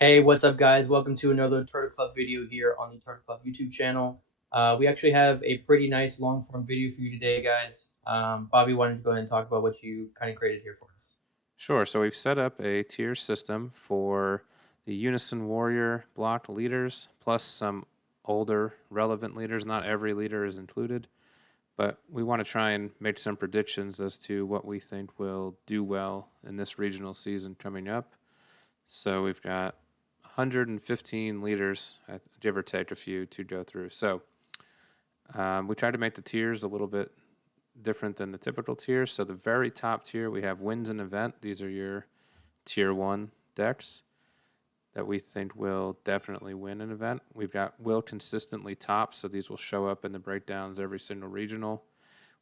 Hey, what's up, guys? Welcome to another Turtle Club video here on the Turtle Club YouTube channel. We actually have a pretty nice long form video for you today, guys. Bobby, wanted to go ahead and talk about what you kind of created here for us. Sure. So we've set up a tier system for the Unison Warrior blocked leaders, plus some older relevant leaders. Not every leader is included, but we want to try and make some predictions as to what we think will do well in this regional season coming up. So we've got 115 leaders, give or take a few, to go through. So we tried to make the tiers a little bit different than the typical tiers. So the very top tier, we have wins an event. These are your tier 1 decks that we think will definitely win an event. We've got will consistently top, so these will show up in the breakdowns every single regional.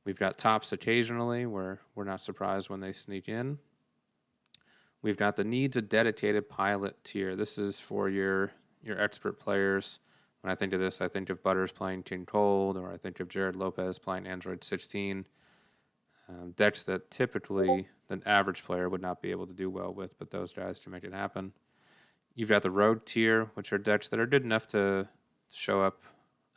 We've got tops occasionally where we're not surprised when they sneak in. We've got the needs a dedicated pilot tier. This is for your expert players. When I think of this, I think of Butters playing King Cold, or I think of Jared Lopez playing Android 16. Decks that typically an average player would not be able to do well with, but those guys can make it happen. You've got the rogue tier, which are decks that are good enough to show up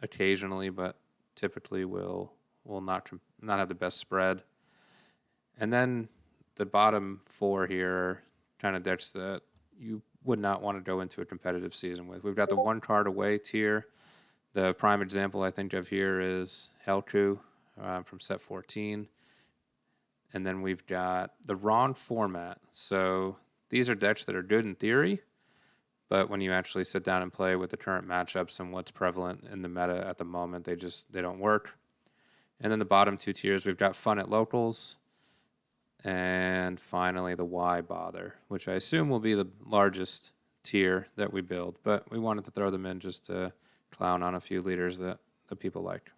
occasionally, but typically will not have the best spread. And then the bottom four here are kind of decks that you would not want to go into a competitive season with. We've got the one card away tier. The prime example I think of here is Helku from set 14. And then we've got the wrong format. So these are decks that are good in theory, but when you actually sit down and play with the current matchups and what's prevalent in the meta at the moment, they don't work. And then the bottom two tiers, we've got fun at locals, and finally the why bother, which I assume will be the largest tier that we build. But we wanted to throw them in just to clown on a few leaders that the people like.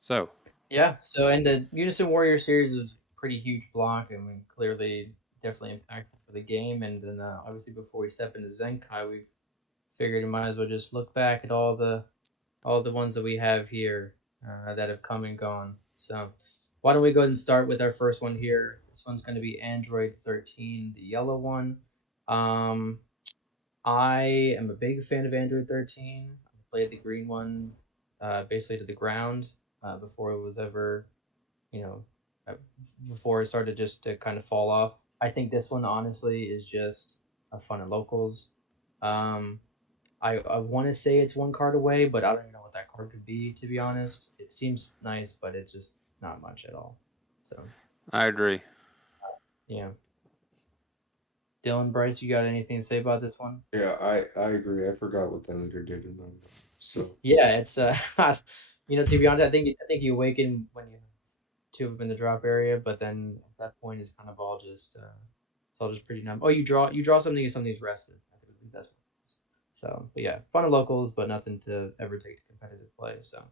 So Yeah, so in the Unison Warrior series was a pretty huge block. I mean, clearly, definitely impactful for the game. And then obviously, before we step into Zenkai, we figured we might as well just look back at all the ones that we have here that have come and gone. So why don't we go ahead and start with our first one here? This one's going to be Android 13, the yellow one. Um, I am a big fan of Android 13. I played the green one basically to the ground before it was ever, you know, uh, before it started just to kind of fall off. I think this one honestly is just a fun at locals. Um, I want to say it's one card away, but I don't even know what that card could be, to be honest. It seems nice, but it's just not much at all. So, I agree. yeah. Dylan, Bryce, you got anything to say about this one? Yeah, I agree. I forgot what the leader did in them. So Yeah, it's to be honest, I think you awaken when you have two of them in the drop area, but then at that point it's kind of all just it's all just pretty numb. Oh, you draw something and something's rested. I think that's what it is. So, but yeah, fun of locals, but nothing to ever take to competitive play. So,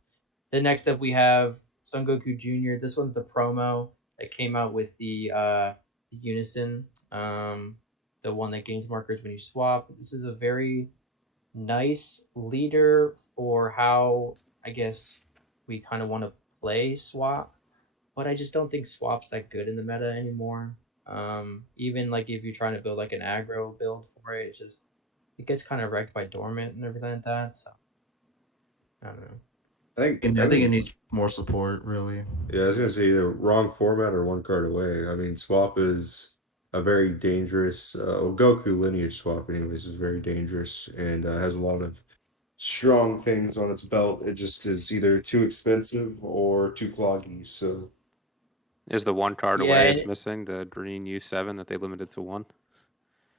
then next up we have Son Goku Jr. This one's the promo that came out with the Unison, the one that gains markers when you swap. This is a very nice leader for how I guess we kind of want to play swap, but I just don't think swap's that good in the meta anymore. Even like if you're trying to build like an aggro build for it, it gets kind of wrecked by dormant and everything like that. So I don't know. And I I think it think needs more support, really. yeah, I was gonna say either wrong format or one card away. I mean, swap is a very dangerous. Well, Goku lineage swap, anyways, is very dangerous and has a lot of strong things on its belt. It just is either too expensive or too cloggy. So Is the one card Yeah, away and it's missing, the green U7 that they limited to one?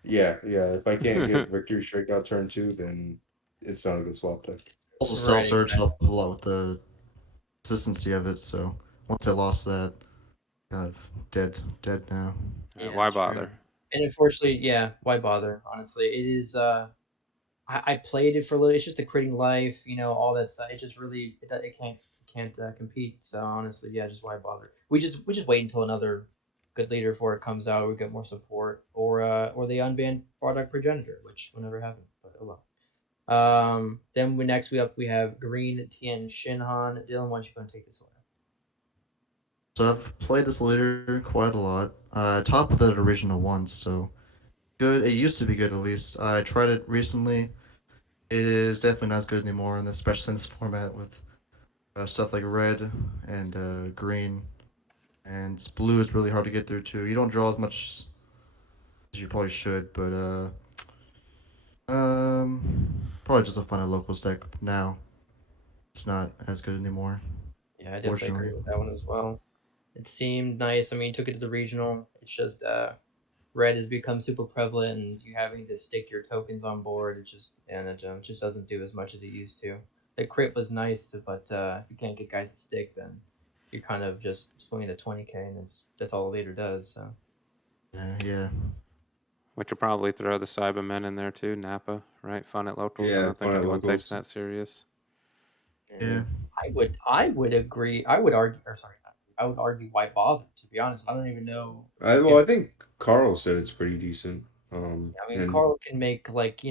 yeah. If I can't get victory straight out turn two, then it's not a good swap deck. Also, cell right, surge exactly. helped a lot with the consistency of it. So once I lost that, kind of dead now. Yeah, Why that's true. bother? And unfortunately, yeah, why bother? Honestly, it is. I played it for a little. It's just the critting life, all that stuff. It just really it can't compete. So honestly, yeah, just why bother? We just wait until another good leader before it comes out. We get more support, or the unbanned product progenitor, which will never happen. But oh well. Then we have Green Tien Shinhan. Dylan, why don't you go and take this away? So I've played this leader quite a lot. Top of the original one, so good. It used to be good, at least. I tried it recently. It is definitely not as good anymore, and especially in this format with stuff like red and green and blue is really hard to get through too. You don't draw as much as you probably should, but probably just a fun locals deck now. It's not as good anymore, Yeah, I definitely fortunately. agree with that one as well. It seemed nice. I mean, you took it to the regional. It's just red has become super prevalent, and you having to stick your tokens on board. It just doesn't do as much as it used to. The crit was nice, but if you can't get guys to stick, then you're kind of just swinging a 20k, and that's all the leader does. So Yeah. We could probably throw the Cybermen in there too, Napa, right? Fun at locals. I Yeah, don't think fun at anyone takes locals. that serious. Yeah. I would agree. I would argue, or sorry, I would argue why bother. To be honest, I don't even know Well, if I think Carl said it's pretty decent. I mean And Carl can make like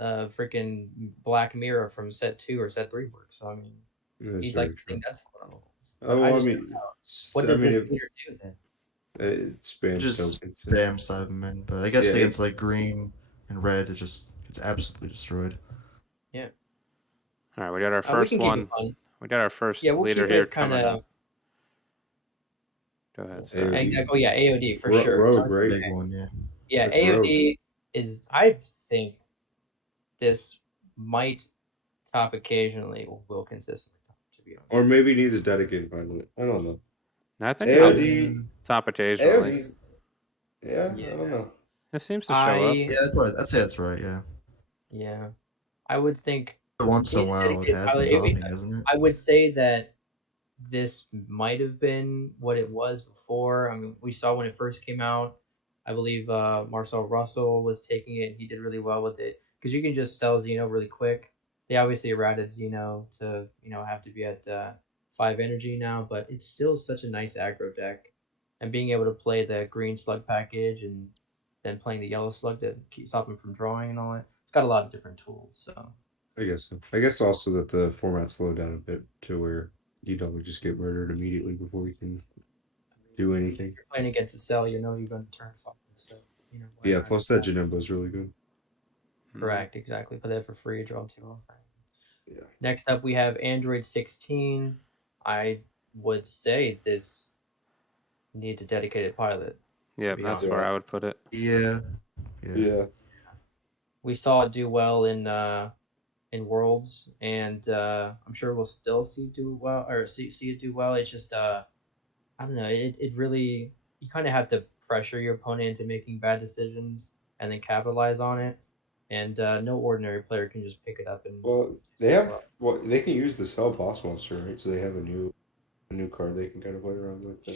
freaking Black Mirror from set 2 or set 3 work. So I mean, that's he'd very like to true. think that's fun levels. But Oh, I well, I just mean, what I does mean, this if leader do then? it spams Just tokens, and spam Cybermen, but I guess yeah, against like green and red, it just gets absolutely destroyed. Yeah, All right, we got our we first can keep it one. fun. We got our Yeah, first we'll leader keep here it kind coming. of Go ahead, sorry. AOD, exactly. Oh yeah, AOD for sure. Rogue, That's a right? big one, yeah. Yeah, That's Rogue. AOD is. I think this might top occasionally, will consistently top. To be Or honest, maybe needs a dedicated pilot. I don't know. No, I think it would AOD, top occasionally. AOD's, yeah, yeah, I don't know. It seems to show up. I Yeah, I'd say that's right, yeah. yeah, I would think Once in a he's a while, it dedicated has been pilot. topping, hasn't it? I would say that this might have been what it was before. I mean, we saw when it first came out. I believe Marcel Russell was taking it. He did really well with it because you can just sell Xeno really quick. They obviously errated Xeno to have to be at 5 energy now, but it's still such a nice aggro deck. And being able to play the green slug package and then playing the yellow slug to stop him from drawing and all that, it's got a lot of different tools. So I guess so. I guess also that the format slowed down a bit to where we just get murdered immediately before we can do if anything. you're playing against a cell, you know you're going to turn five. So why Yeah, not? plus that Janemba is really good. Correct, exactly. Put that for free, draw 2 off. Yeah. Next up, we have Android 16. I would say this needs a dedicated pilot. Yeah, be that's honest. where I would put it. Yeah. Yeah. We saw it do well in Worlds, and I'm sure we'll still see it do well. It's just I don't know. It really you kind of have to pressure your opponent into making bad decisions and then capitalize on it. And no ordinary player can just pick it up and Well, do they so have well. they can use the Cell Boss Monster, right? So they have a new card they can kind of play around with. True.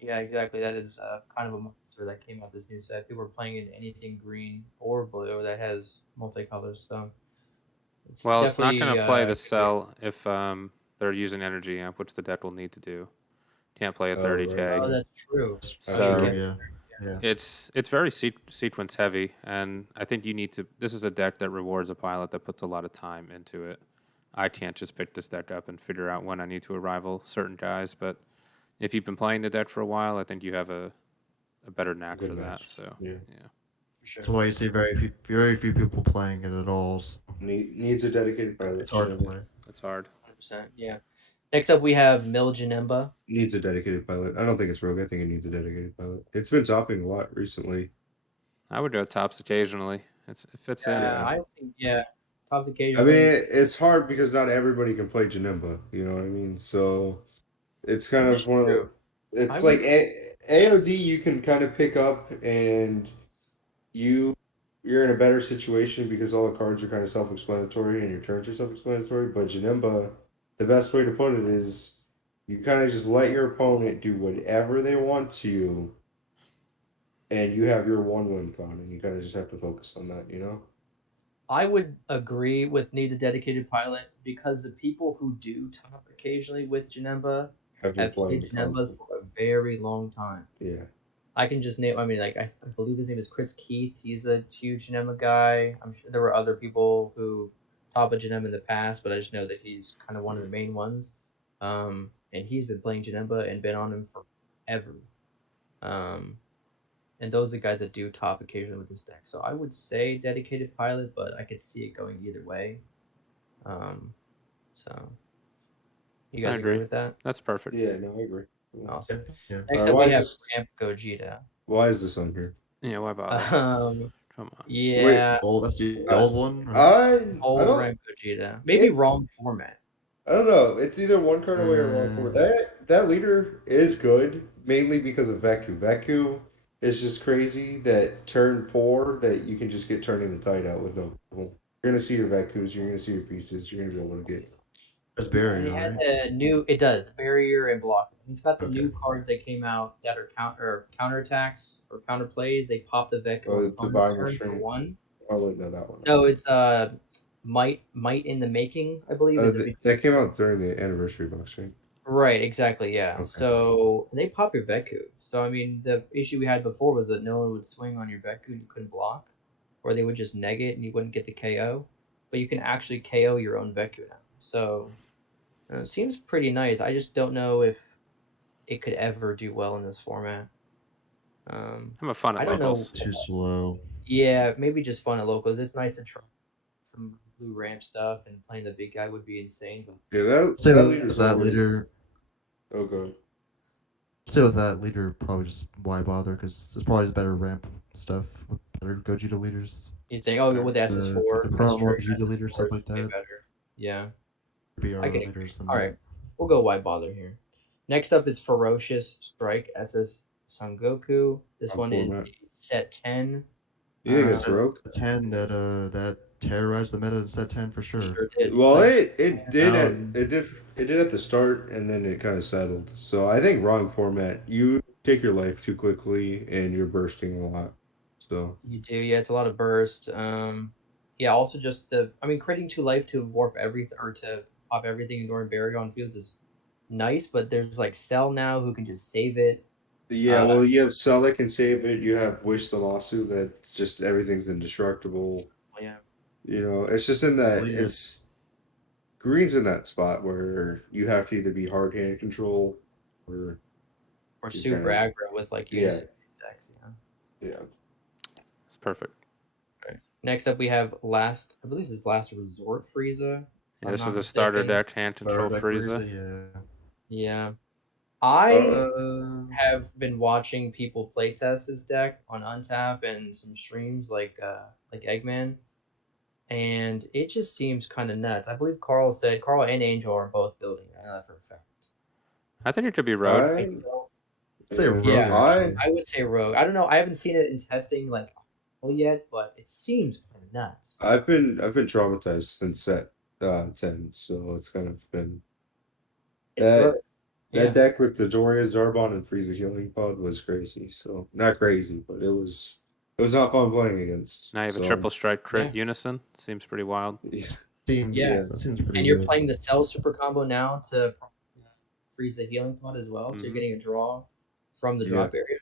Yeah, exactly. That is kind of a monster that came out this new set. People are playing into anything green or blue that has multicolors. So it's Well, it's not going definitely to play the could be a- cell if they're using energy amp, which the deck will need to do. Can't play a Oh, right. 30k. oh, that's true. That's Oh, you So true. can't. Yeah. it's very sequence heavy, and I think you need to. This is a deck that rewards a pilot that puts a lot of time into it. I can't just pick this deck up and figure out when I need to arrival certain guys, but if you've been playing the deck for a while, I think you have a better knack Good for that. match. So Yeah. For sure. That's why you see very few people playing it at all. So Needs a dedicated pilot. it's hard to so play. it's hard. 100%. Yeah. Next up, we have Mil Janemba. needs a dedicated pilot. I don't think it's Rogue. I think it needs a dedicated pilot. It's been topping a lot recently. I would go tops occasionally. It fits in. Yeah. I think tops I mean, occasionally. it's hard because not everybody can play Janemba. You know what I mean? So it's kind That of is one of true. the. I It's like would. AOD. You can kind of pick up, and you're in a better situation because all the cards are kind of self-explanatory and your turns are self-explanatory. But Janemba, the best way to put it is, you kind of just let your opponent do whatever they want to, and you have your one win con, and you kind of just have to focus on that. You know? I would agree with needs a dedicated pilot because the people who do top occasionally with Janemba Have been have played playing Janemba constant. for a very long time. Yeah. I can just name. I mean, like I believe his name is Chris Keith. He's a huge Genema guy. I'm sure there were other people who top a Genema in the past, but I just know that he's kind of one of the main ones. And he's been playing Janemba and been on him forever. Um, and those are guys that do top occasionally with this deck. So I would say dedicated pilot, but I could see it going either way. So you I guys agree agree. with that? That's perfect. Yeah, no, I agree. Yeah. Awesome. Yeah. Next Alright, up, why we is have this? Ramp Gogeta. Why is this on here? Yeah, why bother? Um, Come on. Wait, yeah, Old. That's the I, old one. Right? I old don't. Ramp Gogeta. Maybe wrong format. I don't know. It's either one card away or wrong for that leader is good, mainly because of Veku. Veku is just crazy that turn 4 that you can just get turned into tight out with no problem. You're gonna see your Vekus, you're gonna see your pieces, you're gonna be able to get. There's Yeah, and barrier, it had right? the new. It does barrier and block. It's got the Okay. new cards that came out that are counterattacks or counter plays. They pop the Veku on Oh, opponent's Divine turn for Restraint. 1. I wouldn't know that one. No, it's might in the making. I believe it's a That came out during the anniversary box, right? right. Exactly. Yeah. Okay. So and they pop your Veku. So I mean, the issue we had before was that no one would swing on your Veku and you couldn't block, or they would just neg it and you wouldn't get the KO. But you can actually KO your own Veku now. So it seems pretty nice. I just don't know if it could ever do well in this format. I'm a fun I at don't know. locals. Too slow. Yeah, maybe just fun at locals. It's nice to try some blue ramp stuff, and playing the big guy would be insane. But Yeah, that Say that with leader's that always. leader. Oh, good. Say with that leader, probably just why bother? Because there's probably better ramp stuff with better Gogeta leaders. you think, oh, Sure. with the The SS4, that's promo true. Vegeta leader SS4 stuff is like way that. better. Yeah, I BR can agree. leaders than All that. right, we'll go why bother here. Next up is Ferocious Strike SS Son Goku. This On one is format. set 10. You think Uh, it's broke? 10 that terrorized the meta in set 10 for sure. sure did. Well, Like, it did Down. it did at the start, and then it kind of settled. So I think wrong format. You take your life too quickly, and you're bursting a lot. So you do, yeah. It's a lot of burst. Yeah. Also, just creating 2 life to warp everything or to pop everything and door barrier on fields is nice. But there's like Cell now who can just save it. yeah, well, you have Cell that can save it. You have Wish the Lawsuit that's just everything's indestructible. Yeah. You know, it's just in that Leader. it's Green's in that spot where you have to either be hard hand control or Or you super kinda- aggro with like yeah, Unison decks. Yeah. yeah. It's perfect. Okay. Next up, we have I believe this is Last Resort Frieza. If Yeah, I'm this is not the starter mistaken. deck, hand control Back Frieza. yeah. Yeah. I Uh, have been watching people playtest this deck on Untap and some streams like Eggman, and it just seems kind of nuts. I believe Carl and Angel are both building it. I know that for a fact. I think it could be road. I say Rogue Yeah, actually. I would say Rogue. I don't know. I haven't seen it in testing like yet, but it seems kind of nuts. I've been traumatized since set 10, so it's kind of been It's that good. that Yeah. deck with the Doria, Zarbon, and Frieza Healing Pod was crazy. So not crazy, but it was not fun playing against. Now you have a So triple strike crit Yeah. unison. Seems pretty wild. Seems Yeah. that seems pretty And you're good. playing the Cell Super Combo now to freeze the healing pod as well, so you're Mhm. getting a draw from the Yeah. drop area.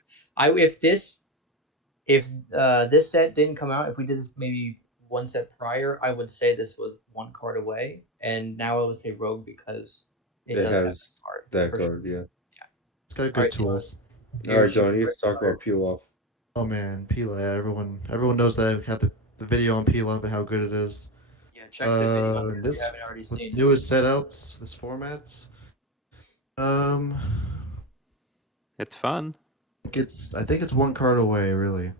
If this set didn't come out, if we did this maybe one set prior, I would say this was 1 card away, and now I would say Rogue because it it does have has that card. that for sure. card. Yeah. It's got All good right, tools. All right, here's your John. You get to talk card. about peel off. Oh man, Pila, yeah, everyone knows that. I have the video on Pila and how good it is. Yeah, check the video out if you This haven't already with seen. newest setouts, this formats. Um, It's fun. I think it's 1 card away, really.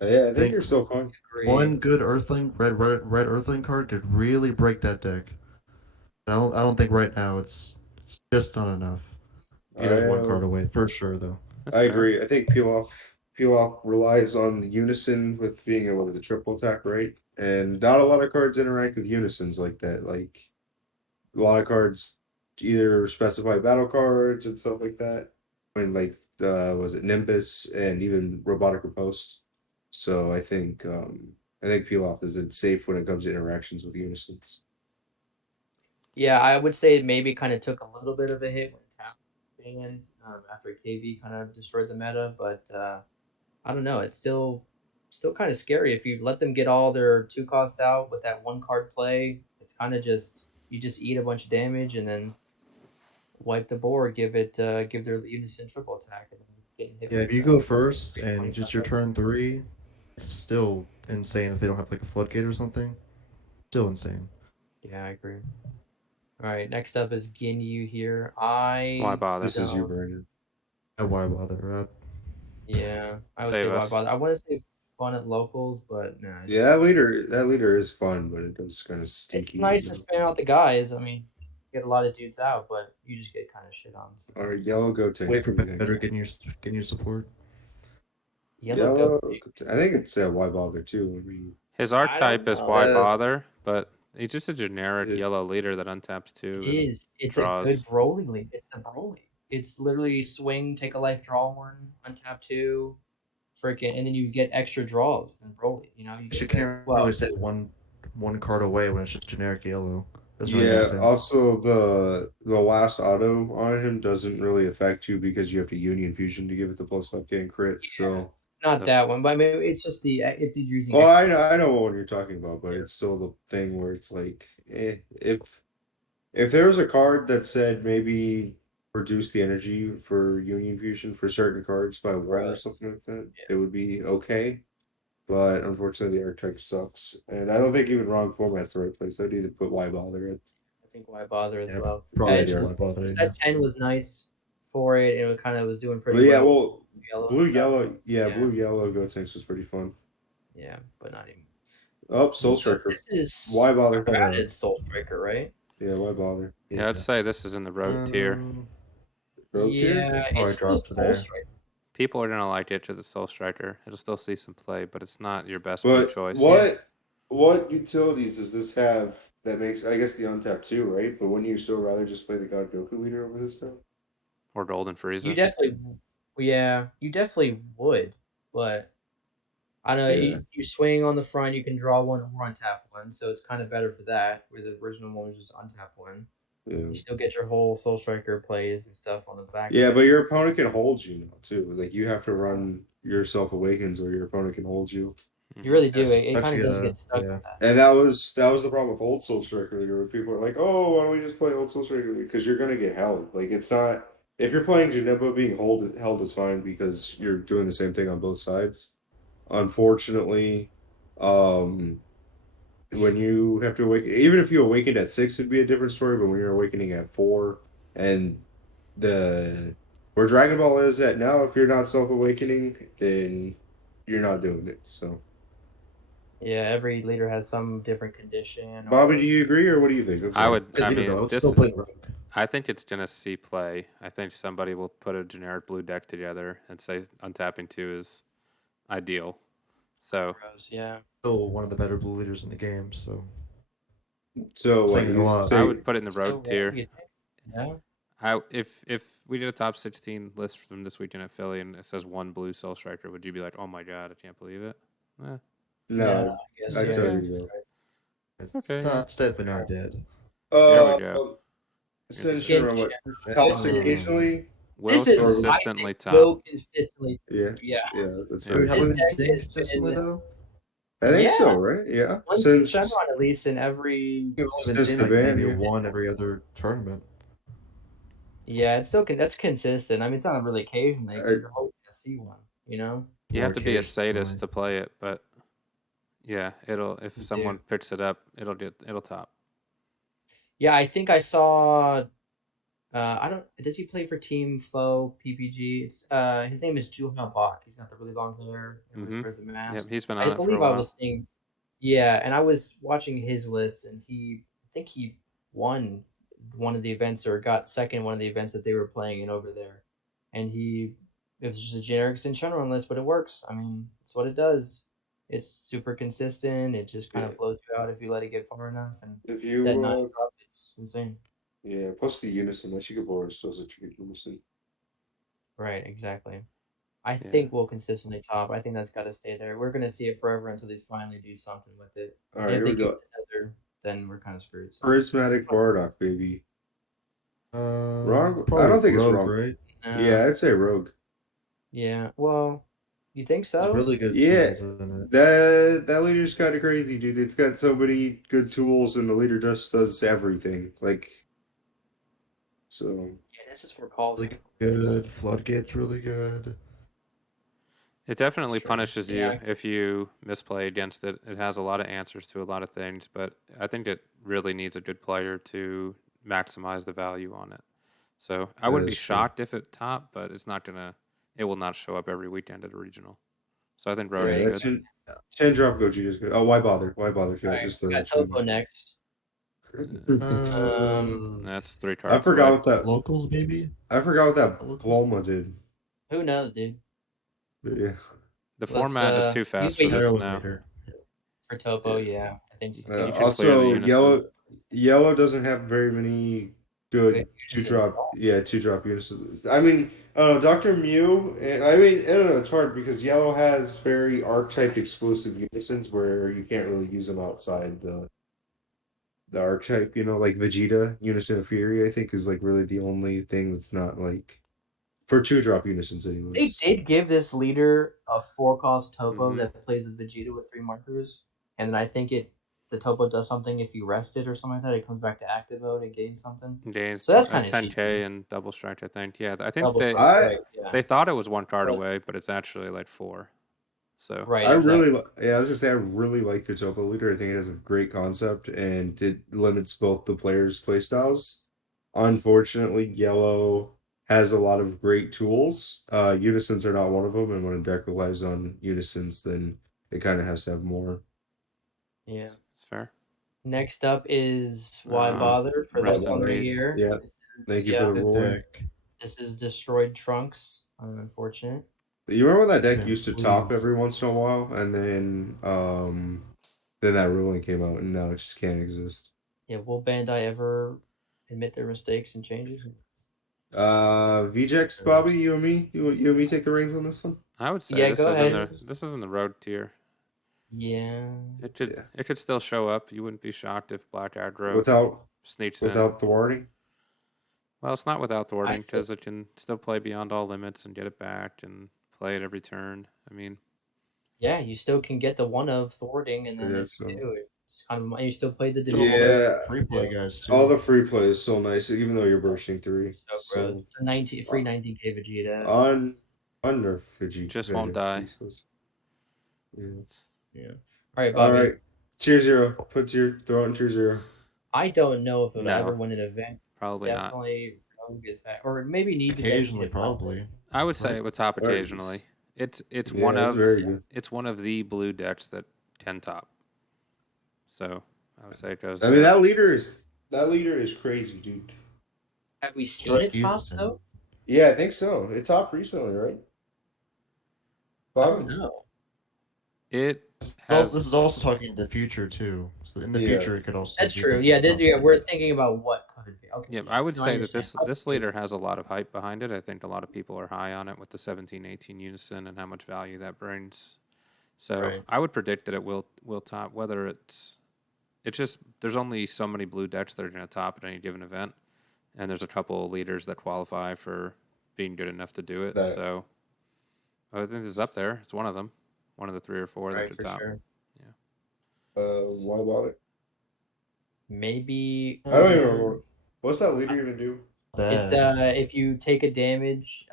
Yeah, I think Think- you're still fine. Agreed. One good Earthling, red Earthling card could really break that deck. I don't think right now it's just not enough. It is 1 card away for sure, though. That's I fair. agree. I think peel off relies on the unison with being able to triple attack, right? And not a lot of cards interact with unisons like that. Like a lot of cards either specify battle cards and stuff like that. I mean, like was it Nimbus and even Robotic Riposte. So I think peel off is safe when it comes to interactions with unisons. Yeah, I would say it maybe kind of took a little bit of a hit when Tap banned after KV kind of destroyed the meta, but I don't know. It's still kind of scary if you let them get all their 2 costs out with that 1 card play. It's kind of just you just eat a bunch of damage and then wipe the board, give their unison triple attack, and getting hit Yeah, with if you go first 320 and just your combos. turn 3, it's still insane if they don't have like a floodgate or something. Still insane. Yeah, I agree. All right, next up is Ginyu here. Why I bother? This is you, don't. Brandon. Why bother? Yeah, I would say Save why us. bother? I want to say fun at locals, but no, Yeah, that leader is fun, but it does kind of it's stinky. nice to spam out the guys. I mean, get a lot of dudes out, but you just get kind of shit on. So. All right, yellow go tanks. Wait for What do you think? better getting your support. Yellow Yellow, goat. I think it's why bother too. I mean, His I don't archetype is why know. bother, but he's just a generic if yellow leader that untaps It 2 and is. It's a good draws. Broly lead. It's the Broly. It's literally swing, take a life, draw one, untap 2, freaking, and then you get extra draws than Broly. You know, you You get the can't well, really say one card away when it's just generic yellow. Doesn't really make yeah, sense. also the last auto on him doesn't really affect you because you have to Union Fusion to give it the +5K and crit. yeah, So, not That's that one, but I mean, it's just the if you're using well, extra. I know what one you're talking about, but it's still the thing where it's like, if there was a card that said maybe reduce the energy for Union Fusion for certain cards by one or something like that, Yeah. it would be okay. But unfortunately, the archetype sucks, and I don't think even wrong format's the right place. I'd either put why bother it. I think why bother as Yeah, well. probably It's do Yeah. why bother. Yeah. set 10 was nice for it. It kind of was doing But pretty yeah, well. well, Yellow and blue stuff. yellow, yeah, Yeah, blue yellow go tanks was pretty fun. yeah, but not even. Oh, Soul So Striker. this is Why bother? added Soul Striker, right? Yeah, why bother? yeah. I'd say this is in the rogue tier. Rogue tier? Yeah, It's it's probably still dropped to Soul there. Striker. People are gonna like it to the Soul Striker. It'll still see some play, but it's not your best blue But choice. Yeah. what utilities does this have that makes I guess the untap too, right? But wouldn't you still rather just play the God Goku leader over this stuff? Or Golden You Frieza. definitely, yeah, you definitely would, but I know Yeah, you swing on the front, you can draw one or untap one, so it's kind of better for that. Where the original one was just untap one. yeah. You still get your whole Soul Striker plays and stuff on the Yeah, backside. but your opponent can hold you now too. Like you have to run your self awakens or your opponent can hold you. You Hmm. really do. That's It kind of actually does get stuck yeah. with that. And that was the problem with old Soul Striker Leader where people are like, oh, why don't we just play old Soul Striker Leader? Because you're gonna get held. Like it's not if you're playing Janemba, being held is fine because you're doing the same thing on both sides. Unfortunately, um when you have to awaken, even if you awakened at 6 it'd be a different story, but when you're awakening at 4 and the where Dragon Ball is at now, if you're not self awakening, then you're not doing it. So Yeah, every leader has some different condition Bobby, or do you agree or what do you think? I'm I sorry. would. I I do though. I mean, would this. still play rogue. I think it's gonna see play. I think somebody will put a generic blue deck together and say untapping 2 is ideal. So Rose. Yeah. Still one of the better blue leaders in the game. So So what saying a you lot. I say? would put it in the Still rogue rogue, tier. you think? Yeah. If we did a top 16 list from this weekend at Philly and it says one blue Soul Striker, would you be like, oh my god, I can't believe it? Eh, No, No, I guess I tell yeah. okay, you It's yeah. not. It's definitely not dead. Here though. we go. Here's Skin Shinra, what this tops is occasionally? Will I think consistently top. will consistently Yeah, yeah. yeah, that's Yeah. very Have This we true. been deck seeing has consistently been though? I think yeah. so, right? Yeah, One Team Shenron at least in every We've only been since seeing the like ban, maybe yeah. one every other tournament. yeah, it's still that's consistent. I mean, it's not really occasionally I, because you're hoping to see one, you know? You More have to be a occasionally. sadist to play it, but yeah, it'll if You someone do. picks it up, it'll top. Yeah, I think I saw I don't. Does he play for Team Foe PPG? It's his name is Juhan Bach. He's got the really long hair and always Mm-hmm. wears the mask. Yep, he's been I on it for a believe I while. was seeing. Yeah, and I was watching his list, and I think he won one of the events or got second one of the events that they were playing in over there, and it was just a generic Shenron list, but it works. I mean, it's what it does. It's super consistent. It just kind yeah, of blows you out if you let it get far enough, and if that 9 you drop is insane. yeah, plus the unison, that Shikabora still such a good unison. Right, exactly. I Yeah. think we'll consistently top. I think that's got to stay there. We're gonna see it forever until they finally do something with it. All And right, if here they we give go. it another, then we're kind of screwed. So Prismatic Bardock, baby. Wrong? I Probably don't think it's rogue, wrong. right? Yeah, I'd say Rogue. yeah. Well, you think It's so? really good Yeah, tools in it. that leader's kind of crazy, dude. It's got so many good tools, and the leader just does everything. Like, so Yeah, this is for calls. Really good. Floodgate's really good. It definitely True. punishes you Yeah. if you misplay against it. It has a lot of answers to a lot of things, but I think it really needs a good player to maximize the value on it. So I wouldn't That be is true. shocked if it topped, but it will not show up every weekend at a regional. So I think road Yeah, is Right. that good. 10 drop Gogeta is good. Oh, why bother? Why bother? Yeah, Right. just We throw got that shit Topo next. That's 3 I cards forgot away. what that. locals maybe. I forgot what that Locals. Bulma did. Who knows, dude? But yeah. The Let's format is too you fast for wait this Arrow now. later. for Topo. Yeah. Yeah, I think so. You Yeah. can clear the Also, unison. yellow doesn't have very many good Good uses. two drop unisons. I mean, Doctor Mew. I mean, I don't know. It's hard because yellow has very archetype exclusive unisons where you can't really use them outside the archetype. You know, like Vegeta Unison of Fury. I think is like really the only thing that's not like for two drop unisons, They anyways. did give this leader a 4-cost Topo Mhm. that plays the Vegeta with 3 markers, and then I think the Topo does something if you rest it or something like that. It comes back to active mode and gains something. Gains So that's kind of 10k cheeky. and double strike, I think. Yeah, I think Double strike, I right? Yeah, they thought it was 1 card but away, but it's actually like 4. So right, I exactly. yeah, I was gonna say I really like the Topo leader. I think it has a great concept and it limits both the players' playstyles. Unfortunately, yellow has a lot of great tools. Unisons are not one of them, and when a deck relies on unisons, then it kind of has to have more. Yeah. it's fair. Next up is Why Uh, Bother for Why this rest in one bother? right peace. here. Yeah, This thank is you for the Good ruling. deck. this is Destroyed Trunks. Unfortunate. You remember when that deck Sim, used to top please. every once in a while, and then that ruling came out, and now it just can't exist. Yeah, will Bandai ever admit their mistakes and changes? VJX, Bobby, you and me take the reins on this one. I would say Yeah, go ahead. this is in the road tier. Yeah. Yeah, It could still show up. You wouldn't be shocked if Black Aggro without sneaks in. without thwarting. Well, it's not without I thwarting still because it can still play beyond all limits and get it back and play it every turn. I mean, Yeah, you still can get the one of thwarting, and then Yeah, if so you do, it's kind of you still play the So all the demeanor. yeah, free play guys all too. the free play is so nice, even though you're bursting three. So gross. So The 19 uh, free 19k Vegeta. on nerf just won't die. Yeah. Yeah. All right, All Bobby. right, tier 0. Throw it in tier 0. I don't know if it'll ever No, win an event. probably not. Definitely Rogue is that, or maybe needs a Occasionally, dedicated bot. probably. I would say Right. it would top All right. occasionally. It's Yeah, it's very good. it's one of the blue decks that can top. So I would say it goes I mean there. that leader is crazy, dude. Have we seen Strike it top Unison. though? Yeah, I think so. It topped recently, right? I don't Bobby? know. It This has is also talking in the future too. So in the Yeah. future, it could also That's be true. thinking Yeah, top. we're thinking about what could be. Okay. yeah. Yeah. I would No, I say that understand. this leader has a lot of hype behind it. I think a lot of people are high on it with the 17-18 unison and how much value that brings. So Right. I would predict that it will top. Whether it's just there's only so many blue decks that are going to top at any given event, and there's a couple of leaders that qualify for being good enough to do it. That So I think this is up there. It's one of them, one of the 3 or 4 that Right, could for top. sure. why bother? Maybe I don't even remember. What's that leader even do? it's Bad. if you take a damage,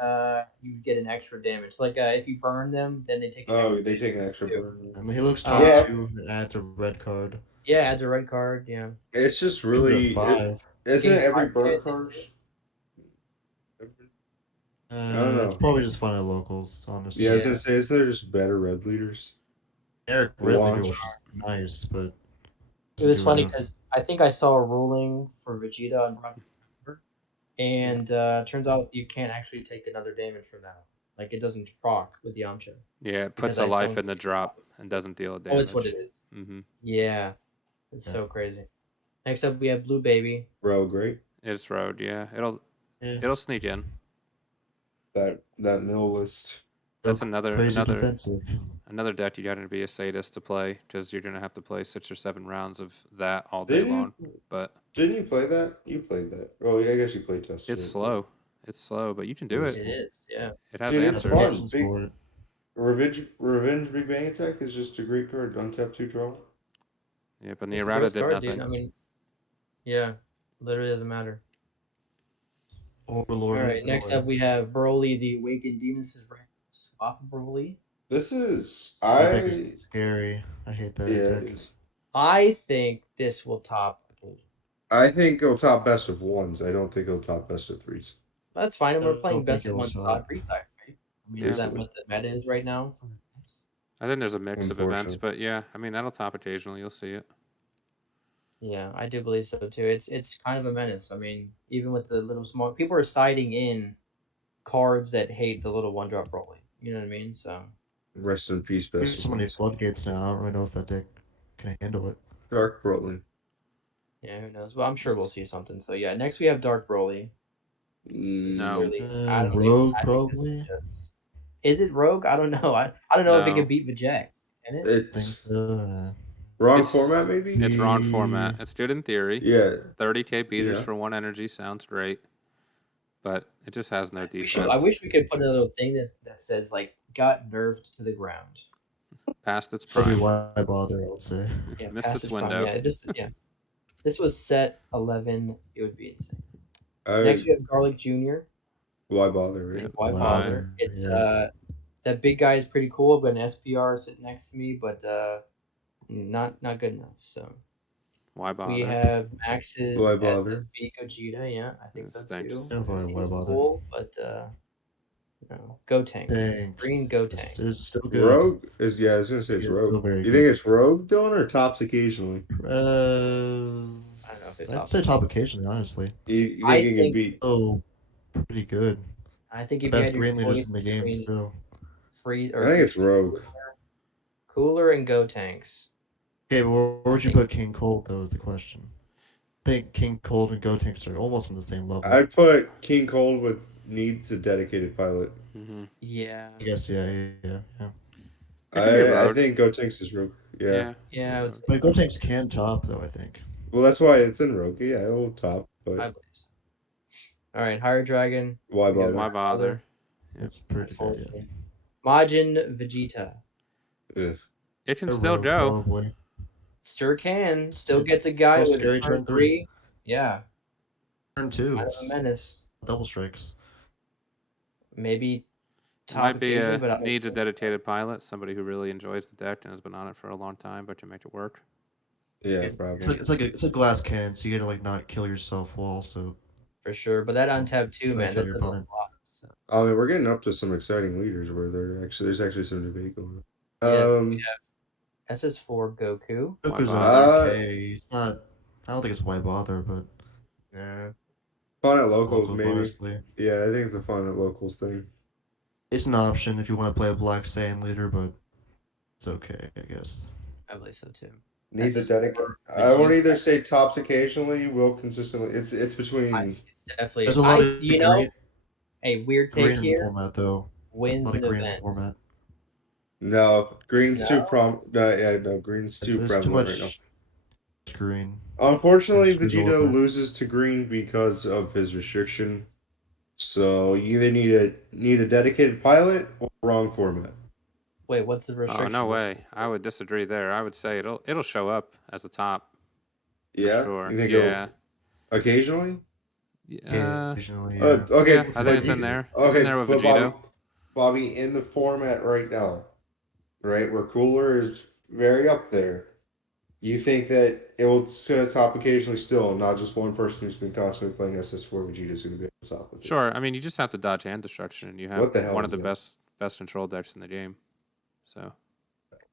you get an extra damage. Like if you burn them, then they take an Oh, extra they damage take an extra too. burn. And he looks top Yeah. 2 and adds a red card. Yeah, adds a red card. Yeah. It's just Could be a really 5. isn't it Gains every 5K, I burn think, card? too. I don't It's know. probably just fun at locals, honestly. Yeah, I was Yeah. gonna say, is there just better red leaders? Eric Red Leader Launch. was just nice, but It doesn't was do funny enough. because I think I saw a ruling for Vegeta on Run, and turns out you can't actually take another damage from that. Like it doesn't proc with Yamcha. Yeah, it Because puts a I life don't in the think it's drop possible. and doesn't deal Oh, it's what damage. it is. Mm-hmm. Yeah, it's Yeah. so crazy. Next up, we have Blue Baby. Bro, great. It's road. Yeah, Yeah. it'll sneak in. That mill list. That's So another crazy defensive. another deck you got to be a sadist to play because you're gonna have to play 6 or 7 rounds of that all day long. But Didn't you play that? You played that. Oh, yeah, I guess you played tested it's it. slow. It's slow, but you can do It's it. It is. Yeah. It has Dude, it's answers. fun. Options Big for it. Revenge Big Bang Attack is just a great card. Untap 2 draw. Yeah, but the It's a errata gross did card, dude. nothing. I mean, yeah, literally doesn't matter. Overlord. All right, next up we have Broly, the Awakened Demons. Swap Broly. This is That deck is scary. I hate that yeah. deck. I think this will top occasion. I think it'll top best of ones. I don't think it'll top best of threes. That's fine, and I we're don't playing think best it of will one top. free side, right? I mean, Yeah. is that what the meta is right now? I think there's a mix of events, Unfortunately. but yeah, I mean that'll top occasionally. You'll see it. Yeah, I do believe so too. It's kind of a menace. I mean, even with the little small people are siding in cards that hate the little one drop rolling. You know what I mean? So Rest in peace, There's best of so many ones. floodgates now. I don't really know if that deck can handle it. Dark Broly. yeah, who knows? Well, I'm sure we'll see something. So yeah, next we have Dark Broly. This is No. clearly, I don't even. Rogue I think this is probably. just. Is it Rogue? I don't know. I don't know if it No. can beat Vajek. Can it? Think It's so. wrong It's format, maybe. it's wrong format. It's good in theory. Yeah, 30k beaters yeah. for 1 energy sounds great, but it just has no We should. I defense. wish we could put another thing that says like got nerfed to the ground. Past its Probably prime. why bother, I would say. Yeah, Missed past its its prime. window. Yeah, just yeah. This was set 11. It would be insane. I Next we have Garlic Jr. why bother, I right? think why Why bother? bother? It's Yeah. that big guy is pretty cool, but an SPR sitting next to me, but not good enough. So Why we bother? have Max's Why bother? SSB Gogeta. Yeah, I think It so stinks. too. Yeah, It probably why seems bother. cool, but no. Go Tank. Green Thanks. Go This Tank. is still good. Rogue is yeah. I was gonna say it's It's Rogue. still very You good. think it's Rogue, Dylan, or tops occasionally? I don't know if it I'd top. say top occasionally, honestly. You I think you can think beat? Oh, pretty good. I think The if you best had your green leaders choice in the game between still. free I or think it's between Rogue. Cooler and Go Tanks. Okay, but where I would you think put King Cold though? Is the question. I think King Cold and Gotenks are almost on the same level. I'd put King Cold with needs a dedicated pilot. Mm-hmm. yeah. I guess yeah. It can be I road. think Gotenks is Rogue. Yeah. Yeah, I would say But Gotenks can top though. I think. Well, that's why it's in Rogue. Yeah, it'll top, I but believe so. All right, Higher Dragon. why We got bother? Why bother? Yep. It's pretty good. Yeah. Unfortunately. Majin Vegeta. Ugh. It can A still rogue, go. probably. Sure can. Still It's gets a guy most with a scary turn turn 3. 3. Yeah, Turn 2. kind of a It's menace. double strikes. Maybe It top might be occasion, but I don't needs a think- dedicated pilot, somebody who really enjoys the deck and has been on it for a long time, but you make it work. Yeah, It's probably. it's a glass cannon, so you gotta like not kill yourself while also. for sure. But that untapped too, Try to man, kill that your does a opponent. lot. So. I mean, we're getting up to some exciting leaders where there's actually some debate going on. Yes, we have SS4 Goku. Why Goku's bother? okay. It's not. I don't think it's why bother, but Yeah. Fun at locals, locals, maybe. honestly, Yeah, I think it's a fun at locals thing. it's an option if you want to play a Black Saiyan leader, but it's okay, I guess. I believe so too. Needs a SS4 dedicated. I won't Vegeta. either say tops occasionally, will consistently. It's between. It's definitely. There's a lot of you know, a weird take green in the here. format though. A Wins lot an of green in the event. format. No, green's No? too yeah, no, green's too There's too prevalent right now. much green. Unfortunately, That screws Vegeta over. loses to green because of his restriction. So you either need a dedicated pilot or wrong format. Wait, what's the Oh restriction? no What's way! I would disagree there. I would say it'll show up as a top. Yeah, Sure. you think Yeah. occasionally? Occasionally, yeah. Okay, Yeah, I think but it's in you- there. It's in Okay, there with but Vegito. Bobby, in the format right now, right where Cooler is very up there. You think that it's going to top occasionally still, and not just one person who's been constantly playing SS4 Vegeta is going to be able to top with it. Sure. I mean, you just have to dodge hand destruction, and you have What the hell one of is the that? best control decks in the game. So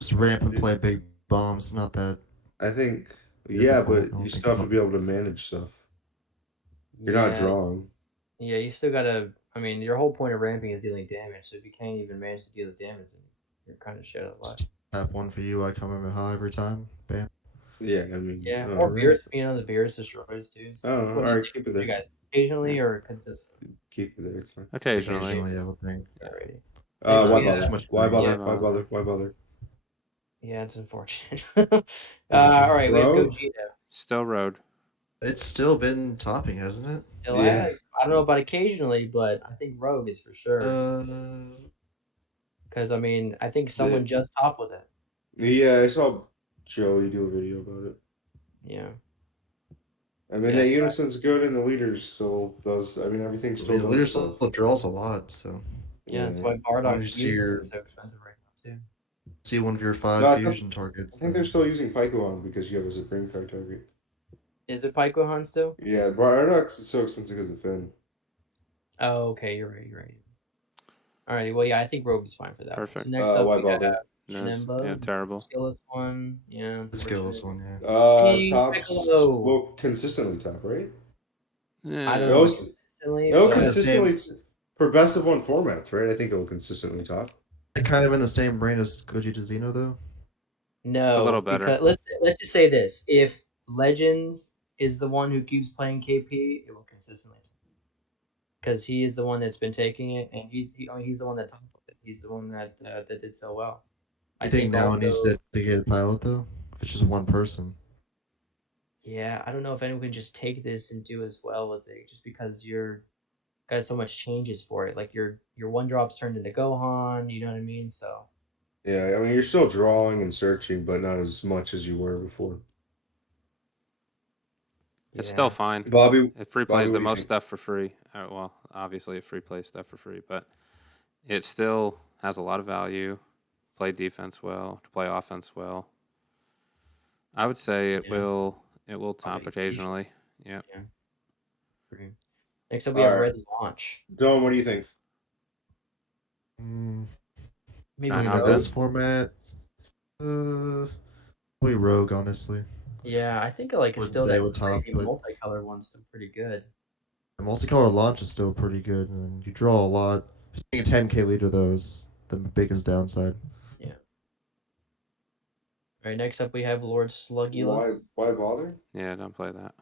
Just ramp and play big bombs. Not that. I think, Yeah, yeah, I but don't you think still have to about- be able to manage stuff. You're not Yeah, drawing. yeah, you still gotta. I mean, your whole point of ramping is dealing damage. So if you can't even manage to deal the damage, then you're kind of shit out of luck. Just tap one for you. I come over high every time. Bam. Yeah, I mean, Yeah, I or don't know. Beerus. The Beerus destroys too. So I don't know. what do All you right, keep it you there. guys occasionally or consistently? Keep it there. It's fine. occasionally. Occasionally, I would think. Alrighty. Why Yeah. bother? Too much Why green. bother? Yeah. Why bother? Why bother? Yeah, it's unfortunate. All right, we have Bro? Gogeta. Still road. It's still been topping, hasn't it? Still Yeah. has. I don't know about occasionally, but I think Rogue is for sure. Because I mean, I think someone just topped with it. Yeah, I saw Joey do a video about it. Yeah. I mean, Yeah, the so unison's good, and the leaders still does. I mean, everything still The leader does still stuff. draws a lot, so Yeah, that's why Why don't Bardock you see Unison your- is so expensive right now see one of your 5 No, I fusion targets. think they're still using Pycoon because you have a Supreme card target. Is it Pycohan still? Yeah, Bardock's is so expensive because of Finn. Oh, okay, you're right. You're right. Alrighty, well, yeah, I think Rogue is fine for that one. Perfect. So next up, Why we have bother? No, Chinembo. yeah, This is terrible. the skillless one. Yeah, The skillless unfortunate. one, yeah. Hey, Top, Piccolo. well, consistently top, right? I don't It know was, consistently, it'll but the same- consistently for best of one formats, right? I think it will consistently top. They're kind of in the same brain as Koji to Xeno, though. no, little better. because let's just say this: if Legends is the one who keeps playing KP, it will consistently, because he is the one that's been taking it, and he's the one that topped it. He's the one that that did so well. I think now it needs to get a pilot, though. If it's just one person. Yeah, I don't know if anyone can just take this and do as well with it, just because you're got so much changes for it. Like your one drops turned into Gohan, you know what I mean? So Yeah, I mean you're still drawing and searching, but not as much as you were before. It's yeah. still fine. Bobby, It free Bobby, plays what the do you most think? stuff for free. Well, obviously it free plays stuff for free, but it still has a lot of value. Play defense well, to play offense well. I would say it Yeah. will top Probably occasionally. Yeah. Great. Next up we have Alright. Red Launch. Dylan, what do you think? Maybe Nine In out Rogue. this format, probably Rogue, honestly. Yeah, I think like it's Wouldn't still say that what top, crazy but multicolor one's still pretty good. the multicolor launch is still pretty good, and you draw a lot. Being a 10k leader, though, is the biggest downside. Yeah. All right, next up we have Lord Slugulus. Why bother? Yeah, don't play that.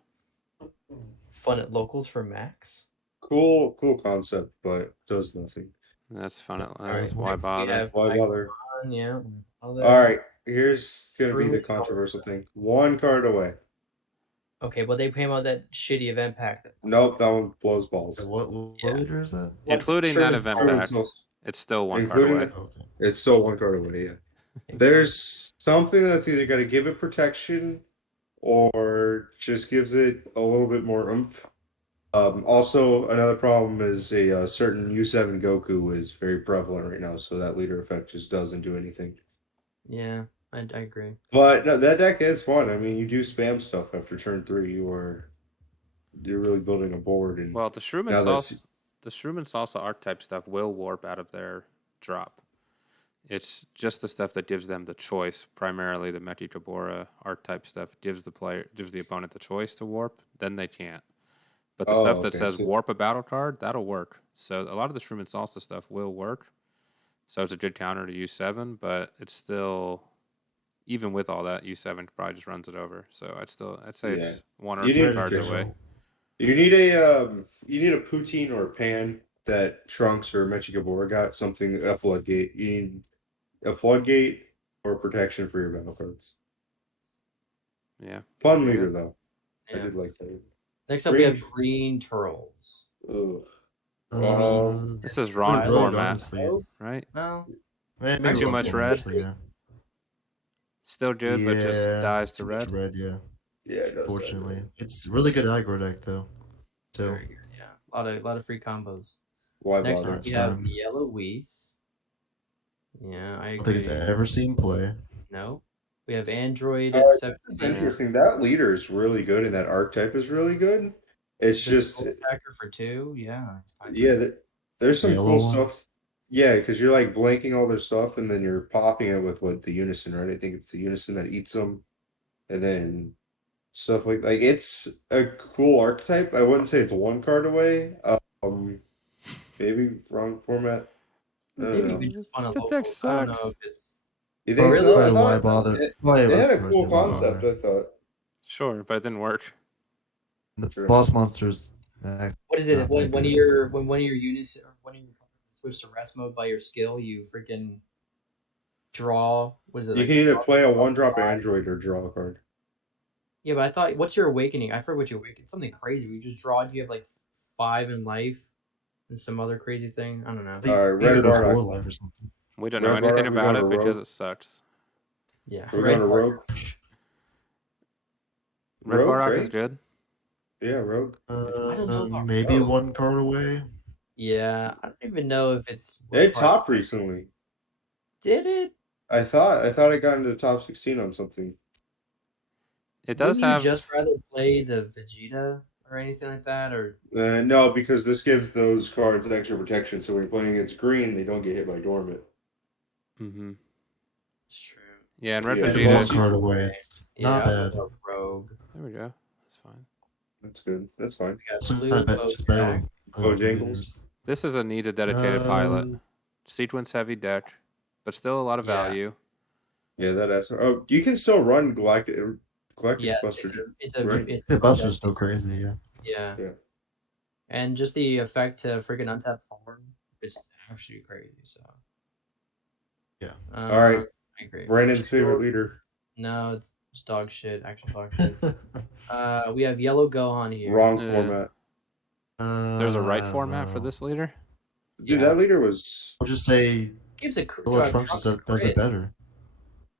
Fun at locals for Max. Cool concept, but does nothing. That's fun. All That's right, why next we bother. have Why bother? Icon, yeah. All right, here's gonna be the Truly controversial thing. One card away. Okay, well they came out that shitty event pack. Nope, that one blows balls. What Yeah. leader is that? Including that Sherman event Solomon. pack, it's still one card Including away. the- Okay. It's still one card away, yeah. There's something that's either got to give it protection or just gives it a little bit more oomph. Also, another problem is a certain U7 Goku is very prevalent right now, so that leader effect just doesn't do anything. Yeah, I agree. But no, that deck is fun. I mean, you do spam stuff after turn 3. You're really building a board, and Well, the Shroom now and that's Salsa, the Shroom and Salsa archetype stuff will warp out of their drop. It's just the stuff that gives them the choice. Primarily, the Meki Tabora archetype stuff gives the opponent the choice to warp. Then they can't. But the stuff that okay, says so- warp a battle card, that'll work. So a lot of the Shroom and Salsa stuff will work. So it's a good counter to U7, but it's still, even with all that, U7 probably just runs it over. So I'd say Yeah. it's one or You two need cards to- away. You need a poutine or a pan that Trunks or Mechikabura got, something, a floodgate. You need a floodgate or protection for your battle cards. Yeah. Fun Yeah. leader though. I Yeah. did like that. Next up we have Green Turtles. Ugh. This is wrong Rogue, format, honestly. Rogue? right? Well, Maybe Too Rogue much format, red? actually, yeah. Still good, but just dies to too much red. red, yeah. Yeah, it does Fortunately, that. it's really good aggro deck though. So very good. Yeah, a lot of free combos. Why Next bother? up we have Yellow Whis. Yeah, I I don't think agree. it's ever seen play. No, we have Android That's 7%. interesting. That leader is really good, and that archetype is really good. It's just attacker for 2. Yeah, it's fine. yeah. There's some Yellow cool one? stuff. Yeah, because you're like blanking all their stuff, and then you're popping it with what the unison, right? I think it's the unison that eats them, and then stuff like it's a cool archetype. I wouldn't say it's one card away. Maybe wrong format. I don't Maybe know. even just fun and The deck locals. I don't know sucks. if it's You think really? so? I Probably why thought bother? it Probably had that's a cool mostly why concept. bother. I thought. Sure, but it didn't work. The Sure. boss monsters. what is it? Not When that one of good. your units or one of your cards switch to rest mode by your skill, you freaking draw. What is it? You Like can either draw- play a one-drop android or draw a card. Yeah, but I thought, what's your awakening? I forget what your awakening. Something crazy. You just draw. You have like 5 in life, and some other crazy thing. I don't know. I think All right, you Red go to Bardock. 4 life or something. We don't Red know anything Bardock, we about going it to because Rogue? it sucks. Yeah, We're Red going to Rogue. Red Rogue, Bardock right? is good. Yeah, Rogue. I don't know about Maybe Rogue. 1 card away. Yeah, I don't even know if it's. It topped recently. Did it? I thought I got into the top 16 on something. It does Wouldn't you have. just rather play the Vegeta or anything like that? Or No, because this gives those cards extra protection. So when you're playing against green, they don't get hit by dormant. Mm-hmm. it's true. Yeah, and Red Yeah, It's Vegeta. one card away. It's not Yeah, I'll bad. go Rogue. There we go. That's fine. That's good. That's fine. We got It's blue not bad. It's better than Bojangles. leaders. This is needs a dedicated pilot. Sequence heavy deck, but still a lot of Yeah. value. Yeah, that is. Oh, you can still run Galactic Yeah, Buster. it's a right? it's The a Buster's still crazy, yeah. yeah. Yeah. And just the effect to freaking untap forward, it's actually crazy. So Yeah. All right. I agree. Brandon's favorite leader. No, it's dog shit. Actual dog shit. We have yellow Gohan here. Wrong Yeah. format. There's a right format for this leader. Dude, Yeah. that leader was. I'll just say Gives a Yellow Trunks does crit. it better.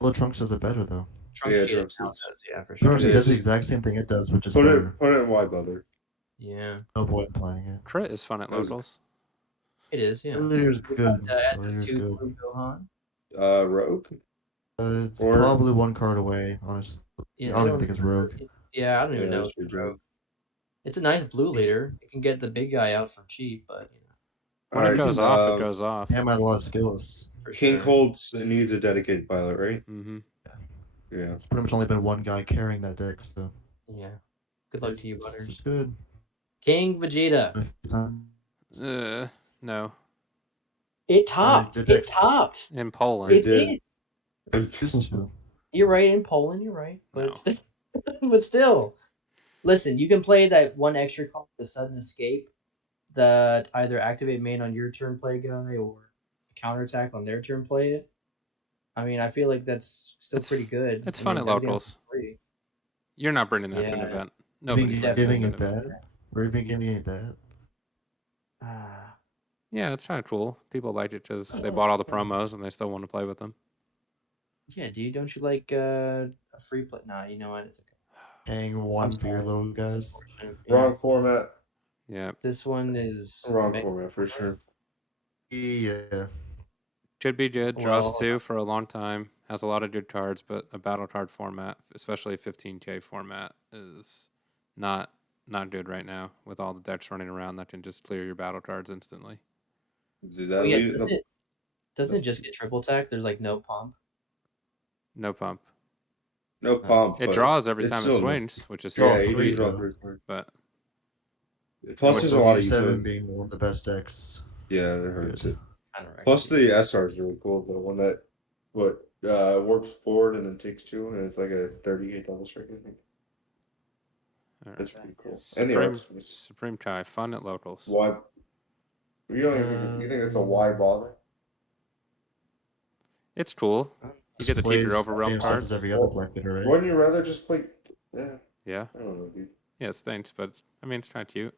Yellow Trunks does it better though. Trunks Yeah, cheated Trunks now does. does, yeah, for sure. Trunks Yeah, does the just exact same thing it does, but just Put better. it in why bother. Yeah, No point playing it. Crit is fun at That was- locals. it is. The Yeah. leader's We good. got The leader's SS2 good. blue Gohan. Rogue. It's Or- probably one card away, honestly. Yeah, I don't even think it's Rogue. Yeah, I don't even Yeah, know. that's If it's true, Rogue. It's a nice blue leader. You can get the big guy out for cheap, but When it goes off, it goes off. Ham had a lot of skills. for King sure. Cold's needs a dedicated pilot, right? Mm-hmm. Yeah. It's pretty much only been one guy carrying that deck, so Yeah. Good luck to you, it's Butters. good. King Vegeta. No. It topped. the It deck's- topped. In Poland. It did. did. Used to. You're right in Poland. You're right, but No. it's still, but still. Listen, you can play that one extra card, the sudden escape, that either activate main on your turn play guy or counterattack on their turn play it. I mean, I feel like that's still It's- pretty good. it's I fun mean, at everything else locals. is free. You're not bringing that to an Yeah. event. Nobody's Even bringing giving that it to an event. that, or even giving it that. Ah, Yeah, it's kind of cool. People liked it because they bought all the promos and they still want to play with them. yeah, dude. Don't you like a free play? Nah, you know what? It's okay. Paying one for your sorry. little guys. Unfortunate. Yeah. Wrong format. Yeah. This one is Wrong format for sure. Yeah. Should be good. Draws Well- 2 for a long time. Has a lot of good cards, but a battle card format, especially a 15K format, is not good right now with all the decks running around that can just clear your battle cards instantly. Dude, that Oh, yeah, leader, doesn't it just get triple tech? There's like no pump. No pump. no pump. It but draws every it's time it still- swings, which is Draw Yeah, super you sweet. draw 3 cards. But Plus, With there's the a lot of V7 utility. being one of the best decks. Yeah, it hurts Good. it. I don't know. Plus, the SR is really cool. The one that warps forward and then takes 2, and it's like a 38 double strike. I think all right. that's pretty cool. And the arts was Supreme Kai, fun at locals. why. You don't even you think that's a why bother? It's cool. You get to keep Plays your the overwhelm same stuff cards. as every other black leader, right? Wouldn't you rather just play? Yeah, Yeah. I don't know, dude. Yeah, it's thanks, but it's kind of cute.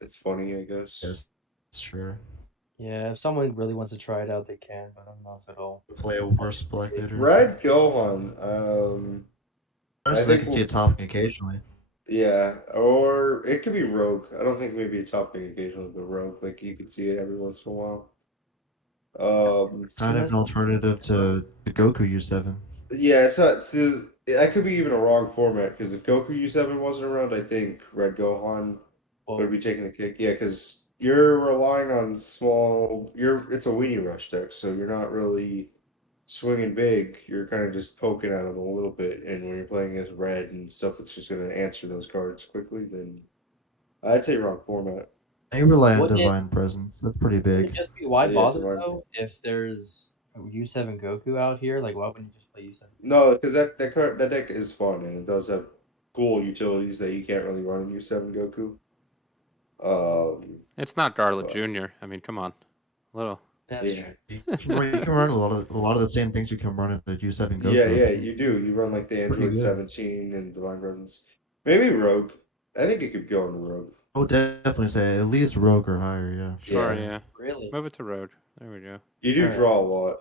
It's funny, I guess. Yes, sure. Yeah, if someone really wants to try it out, they can. But I don't know if it'll. Play a worse black leader. Red Gohan. Honestly, I think can see it topping occasionally. Yeah, or it could be Rogue. I don't think maybe a topping occasionally, but Rogue. Like you could see it every once in a while. Kind of an alternative to the Goku U7. Yeah, it's not. So that could be even a wrong format because if Goku U7 wasn't around, I think Red Gohan would be taking the kick. Yeah, because you're relying on small. It's a weenie rush deck, so you're not really swinging big. You're kind of just poking at them a little bit, and when you're playing as red and stuff that's just going to answer those cards quickly, then I'd say wrong format. They rely on Wouldn't it- divine presence. That's pretty Would it big. just be why Yeah, bother divine. though? If there's a U7 Goku out here, like why wouldn't you just play U7? No, because that deck is fun and it does have cool utilities that you can't really run in U7 Goku. It's not Darla But- Jr. I mean, come on. Little. That's Yeah. true. You can run a lot of the same things you can run in the U7 Goku. Yeah, you do. You run like the Pretty Android good. 17 and Divine Presence. Maybe Rogue. I think it could go on the Rogue. I would definitely say at least Rogue or higher, yeah. Sure, Yeah. yeah. Really? Move it to road. There we go. You do Alright. draw a lot.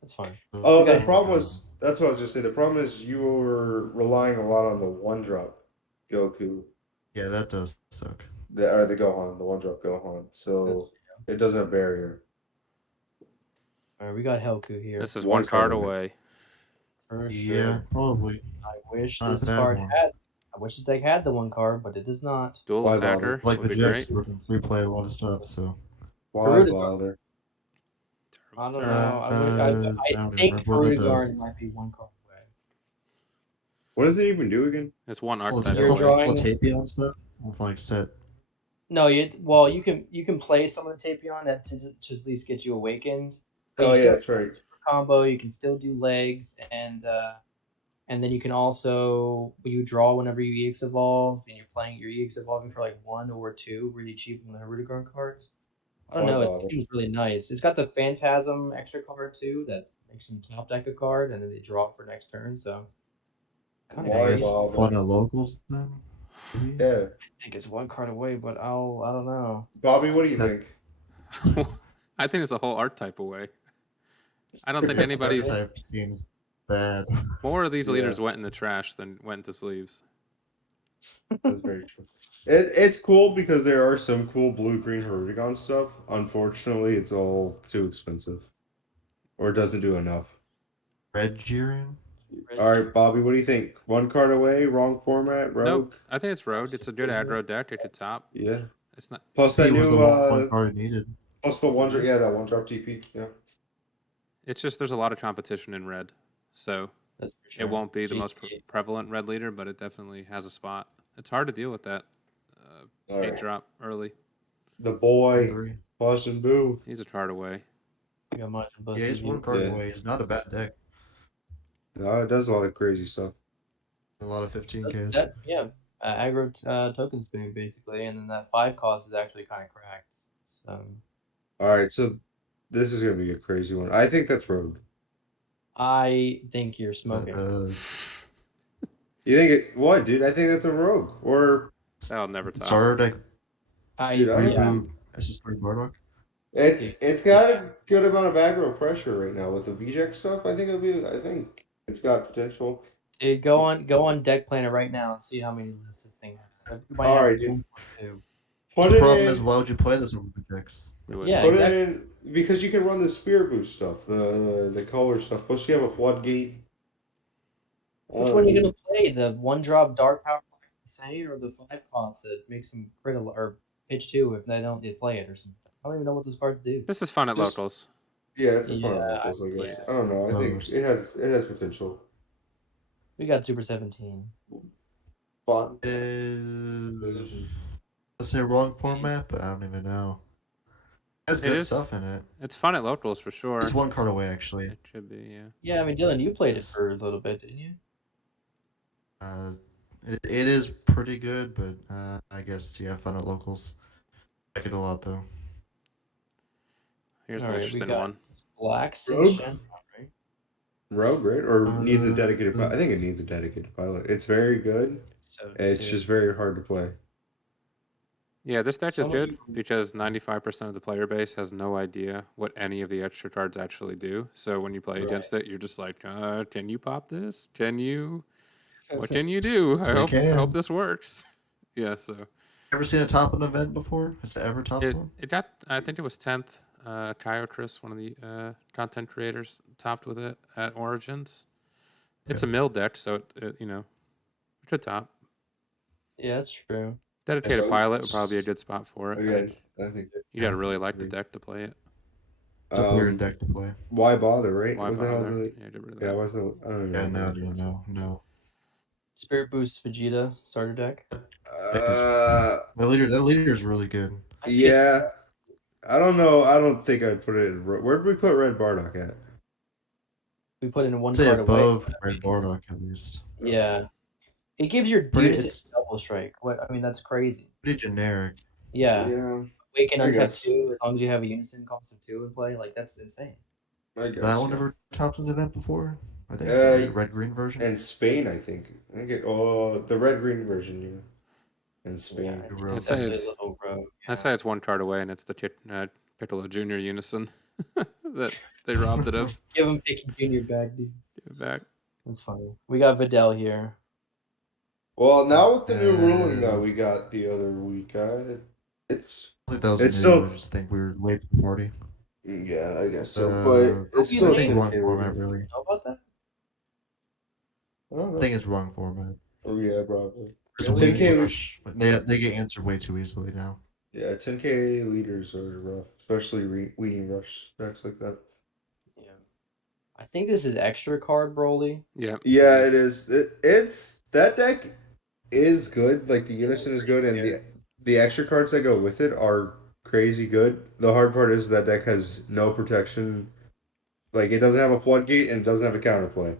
That's fine. Oh, You the guys- problem was that's what I was just saying. The problem is you were relying a lot on the one drop Goku, Yeah, that does suck. or the Gohan, the one drop Gohan. So it doesn't have barrier. All right, we got Helku here. This is One one card card away. away. For Yeah, sure. probably. I wish Not a this bad card one. had. I wish this deck had the one card, but it does not. Dual Why attacker Like would the be great. Jets, we can free play a lot of stuff. So Why Haruda bother? I don't Terrible. know. I don't think remember what it Haruda does. might be one card away. What does it even do again? It's one Well, archetype You're it's away. drawing- Tapion stuff with like set. No, you can play some of the Tapion that to at least get you awakened. But Oh you yeah, still that's right. super combo. You can still do legs, and then you can also you draw whenever you EX evolve, and you're playing your EX evolving for like 1 or 2 really cheap on the Haruda cards. I don't Why know. It bother? seems really nice. It's got the Phantasm extra card too that makes them top deck a card, and then they draw it for next turn. So kind Why I of guess bother? fun at locals then. Maybe? Yeah, I think it's one card away, but I don't know. Bobby, what do you think? I think it's a whole archetype away. I don't think anybody's Type seems bad. more of these Yeah. leaders went in the trash than went into sleeves. That's very true. It's cool because there are some cool blue-green Harudigon stuff. Unfortunately, it's all too expensive, or it doesn't do enough. Red Jiren? All right, Bobby, what do you think? One card away, wrong format, rogue. Nope, I think it's rogue. It's a good aggro deck at the top. Yeah. It's not. Plus that He was new, the one card it needed. plus the one, yeah, that one drop TP. Yeah. It's just there's a lot of competition in red, so That's for sure. it won't be the most GG. prevalent red leader, but it definitely has a spot. It's hard to deal with that All 8 right. drop early. The boy, Agree. Boston Boo. He's a card away. I got much of both Yeah, he's of one you. card Yeah. away. He's not a bad deck. No, it does a lot of crazy stuff. A lot of 15Ks. Yeah, aggro token spam basically, and then that 5 cost is actually kind of cracked. So All right, so this is gonna be a crazy one. I think that's rogue. I think you're It's like, smoking. You think it? What, dude? I think that's a rogue. Or That'll never top. starter deck Dude, I don't yeah, know. SS3 Bardock. It's got a good amount of aggro pressure right now with the VJX stuff. I think it'll be. I think it's got potential. dude, go on Deck Planet right now and see how many lists this thing has. You might All have right, dude. 1 or 2. Put The it problem in. is, why would you play this over the decks? We would. Yeah, Put exactly. it in because you can run the spear boost stuff, the color stuff. Plus, you have a floodgate. Which one are you gonna play? The 1-drop Dark Power Insane or the 5 cost that makes them crit or pitch 2 if they don't play it or something? I don't even know what those cards do. This is fun at Just- locals. Yeah, it's a fun Yeah, locals, I guess. yeah. I don't know. I think Those. it has potential. We got Super 17. Fun. Let's say wrong format, but I don't even know. It has It good is. stuff in it. It's fun at locals for sure. It's one card away, actually. It should be, yeah. Yeah, I mean, Dylan, you played it for a little bit, didn't you? It is pretty good, but I guess, yeah, fun at locals. Like it a lot, though. Here's All an right, we interesting got one. this Black Sea Rogue? Shenron, right? Rogue, right? Or needs a dedicated Uh, pilot. I think it needs a dedicated pilot. It's very good. So It's just very hard to play. Yeah, this deck is Some of good you- because 95% of the player base has no idea what any of the extra cards actually do. So when you play Right. against it, you're just like, can you pop this? Can you? What can you do? I Yes, I hope can. this works. Yeah, so Ever seen a top an event before? Has it ever topped one? it got, I think it was 10th. Kyle Chris, one of the content creators, topped with it at Origins. It's a mill deck, so it should top. Yeah, that's true. Dedicated Yes. pilot would probably be a good spot for it. Again, I think. You got to really like the Agreed. deck to play it. It's a weird deck to play. Why bother, right? Why What the hell bother? is it? Yeah, get rid of Yeah, that. what's the? I don't Yeah, know. no. Spirit Boost Vegeta starter deck. That leader is really good. Yeah. I don't know. I don't think I'd put it. Where'd we put Red Bardock at? We put in a 1 Say card away. above Red Bardock, at least. Yeah. It gives your Pretty- unison it's- double strike. What I mean, that's crazy. Pretty generic. Yeah. Yeah. Awaken I untap guess. 2 as long as you have a unison cost of 2 in play. Like that's insane. I guess. Has that one yeah. ever topped an event before? I think it's the red-green version. And Spain, I think. The red green version, yeah. And Spain. Yeah, Rogue. it's I'd say definitely it's- a little rogue. I'd say it's 1 card away, and it's the Piccolo Junior Unison that they robbed it of. Give him Picky Junior back, dude. Give it back. That's funny. We got Vidal here. Well, now with the new ruling that we got the other week, it's I think that was It's new. still- I just think we were late to the party. Yeah, I guess so. But it's you still a think? 10k wrong leader. format, really. Know about that? I don't I know. think it's wrong format. Oh yeah, probably. There's Really? a weeding 10k. rush. They get answered way too easily now. Yeah, 10k leaders are rough, especially weeding rush decks like that. Yeah. I think this is extra card Broly. Yeah. Yeah, it is. It's that deck is good. Like the unison is good, and the extra cards that go with it are crazy good. The hard part is that deck has no protection. Like it doesn't have a floodgate and it doesn't have a counterplay.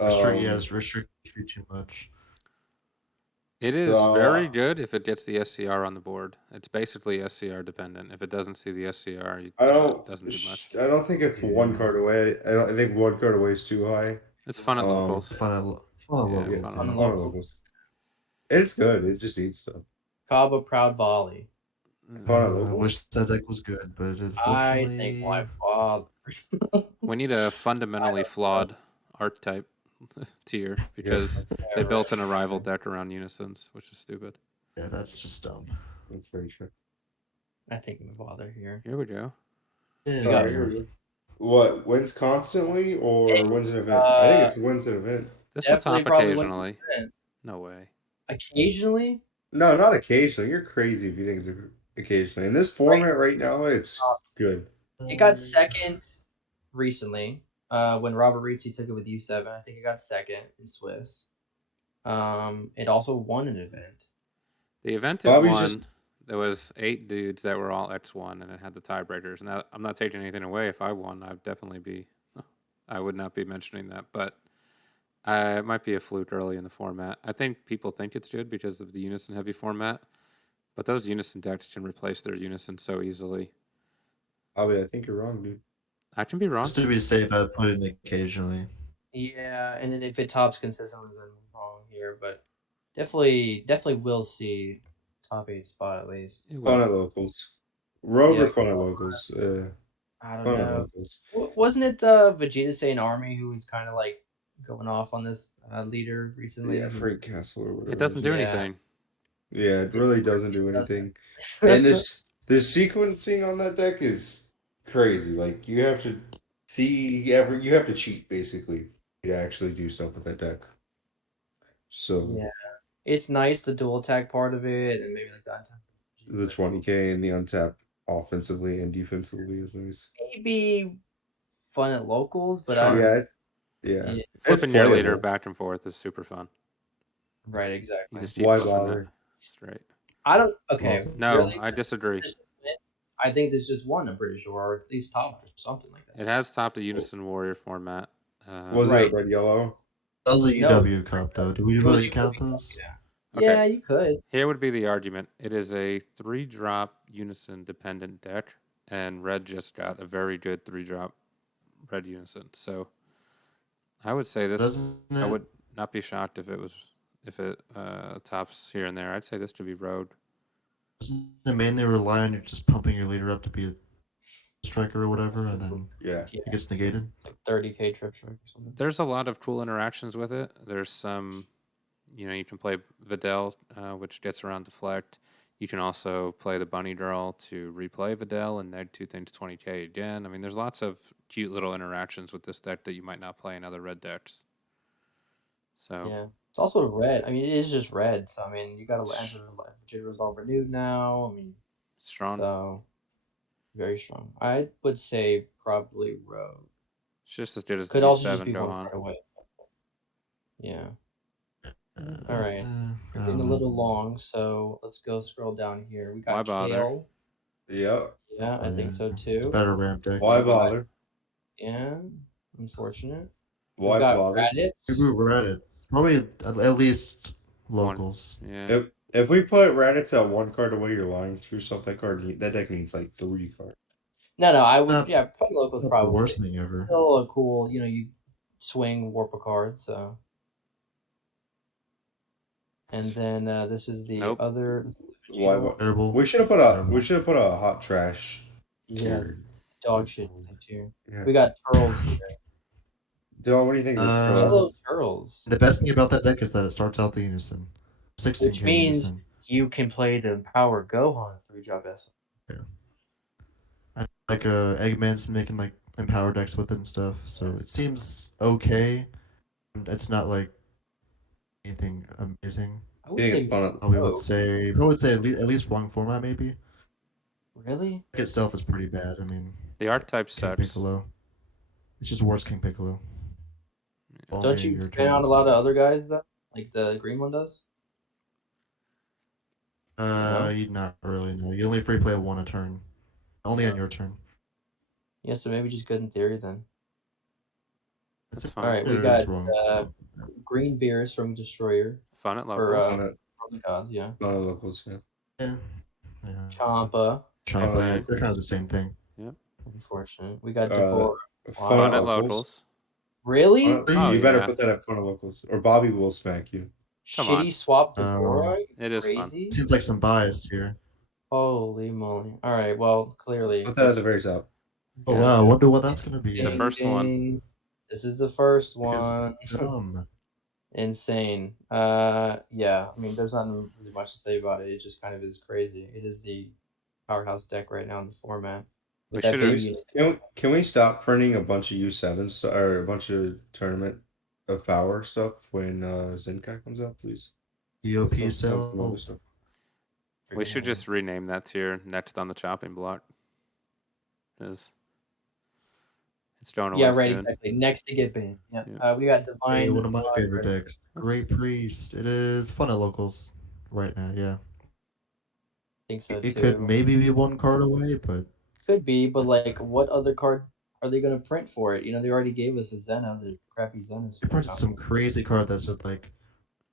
Restrict you too much. It is very So good if it gets the SCR on the board. It's basically SCR dependent. If it doesn't see the SCR, it doesn't do much. I don't think it's one Yeah. card away. I think one card away is too high. It's fun at Um, locals. Fun Yeah, locals. Yeah, fun on the at fun local. locals. It's good. It just needs stuff. Kaba Proud Volley. Fun at I locals. wish that deck was good, but I think unfortunately, my father. We need a fundamentally flawed archetype tier because they built an arrival deck around unisons, which is stupid. yeah, that's just dumb. That's very true. I think my father here. Here we go. Yeah, got Alright, what wins constantly or Hey, wins an event? I think it's wins an event. This will Definitely top probably wins occasionally. the event. No way. Occasionally? No, not occasionally. You're crazy if you think it's occasionally. In this format right now, it's good. It got second recently. When Robert Rizzi took it with U7, I think it got second in Swiss. It also won an event. The event it Bobby's won, just- there was 8 dudes that were all X1, and it had the tiebreakers. Now, I'm not taking anything away. If I won, I'd definitely be. I would not be mentioning that, but it might be a fluke early in the format. I think people think it's good because of the unison heavy format, but those unison decks can replace their unison so easily. Bobby, I think you're wrong, dude. I can be wrong. Just to be safe, I'd put it in occasionally. Yeah, and then if it tops consistently, then I'm wrong here, but definitely will see top 8 spot at least. It Fun will. at locals. Rogue Yeah. or fun at locals? I don't Fun at know. locals. Wasn't it Vegeta Saiyan Army who was kind of like going off on this leader recently? Yeah, Frank Castle or whatever. It doesn't do Yeah. anything. Yeah, it really doesn't do It doesn't. anything. And this sequencing on that deck is crazy. Like you have to you have to cheat basically to actually do stuff with that deck. So Yeah, it's nice the dual attack part of it, and maybe like the untap. the 20k and the untap offensively and defensively is nice. Maybe fun at locals, but Sure. Yeah, yeah, It's Flipping your leader playable. back and forth is super fun. right, You exactly. just keep Why flipping bother? it straight. I don't. Okay, No, really? I disagree. I think there's just one. I'm pretty sure, or at least top or something like that. It has topped the Unison Warrior format. Was Right. it red yellow? That was a No. UW Cup, though. Do we It was really a count UW Cup, those? Yeah. Okay. Yeah, you could. Here would be the argument. It is a 3-drop Unison dependent deck, and red just got a very good 3-drop red Unison. So I would say this. Doesn't I it? would not be shocked if it tops here and there. I'd say this to be rogue. Doesn't it mainly rely on you just pumping your leader up to be a striker or whatever, and then Yeah. Yeah, it gets negated? like 30k trip strike or something. There's a lot of cool interactions with it. There's some, you can play Videl, which gets around deflect. You can also play the Bunny Girl to replay Videl and neg 2 things 20k again. I mean, there's lots of cute little interactions with this deck that you might not play in other red decks. So Yeah, it's also red. I mean, it is just red. So I mean, you got to enter Jitters all renewed now. I mean, strong. so very strong. I would say probably rogue. It's just as good as Could the also just E7 be go one on. card away. Yeah. All right. I We're don't getting a know. little long, so let's go scroll down here. We got Why bother? Kale. Yeah. Yeah, I think so It's too. better ramp decks. Why We got- bother? Yeah, unfortunate. Why we got bother? Raditz. We're at it. Probably at least locals. Yeah. If we put Raditz at one card away, you're lying to yourself. That deck needs like 3 cards. No, I would. Not- Yeah, Fun Locals Not the probably. worst thing ever. Still a cool. You swing warp a card. So. And then this is the Nope. other. Why Vegeta. bother? Terrible. We should have put a hot trash. Yeah, tier. dog shit too. Yeah. We got Turtles here. Dylan, what do you think of this Uh, Turles? Hello, Turtles. The best thing about that deck is that it starts out the unison. 16k Which means unison. you can play the Power Gohan 3-drop S. I like Eggman's making like empower decks with it and stuff. So it Yes. seems okay. It's not like anything amazing. I I would think say it's fun. I would say at least wrong format maybe. really. Deck itself is pretty bad. I mean, The archetype King sucks. Piccolo. It's just worse King Piccolo. All Don't day in you your ban out turn. a lot of other guys though, like the green one does? No? You not really no. You only free play one a turn. Only on Uh, your turn. yeah, so maybe just good in theory then. That's All fine. right, we It got is wrong. green beers from Destroyer Fun at or locals. Fun at from the gods, yeah. locals, yeah. Yeah. Yeah. Champa, Fun Champa, yeah, Fine. they're kind of the same thing. Yep. unfortunate. We got Uh, Devora. fun Fun at at locals. locals. Really? Oh, You better yeah. put that at fun at locals, or Bobby will smack you. Come on. Shitty swap Um, Devora? You It is fun. crazy? Seems like some bias here. Holy moly. All right, well, clearly. Put that at the very top. Oh Yeah. wow, I wonder what that's gonna be. The first one. Ding. This is the first Because one. Insane. Yeah. I mean, there's not really much to say about it. It just kind of is crazy. It is the powerhouse deck right now in the format. We With that should've- baby. Can we stop printing a bunch of U7s or a bunch of tournament of power stuff when Zenkai comes out, please? EOP Let's have some other cells. stuff. We should just rename that tier next on the chopping block. Because it's going away Yeah, right. soon. Exactly. Next to get banned. Yeah. Yeah. We got Hey, Divine. one of my favorite Progress. decks. Great Priest. It is fun at locals right now, yeah. I think so It too. could maybe be one card away, but Could be, but like, what other card are they gonna print for it? You know, they already gave us a Zena, the crappy Zena. they printed some crazy card that's just like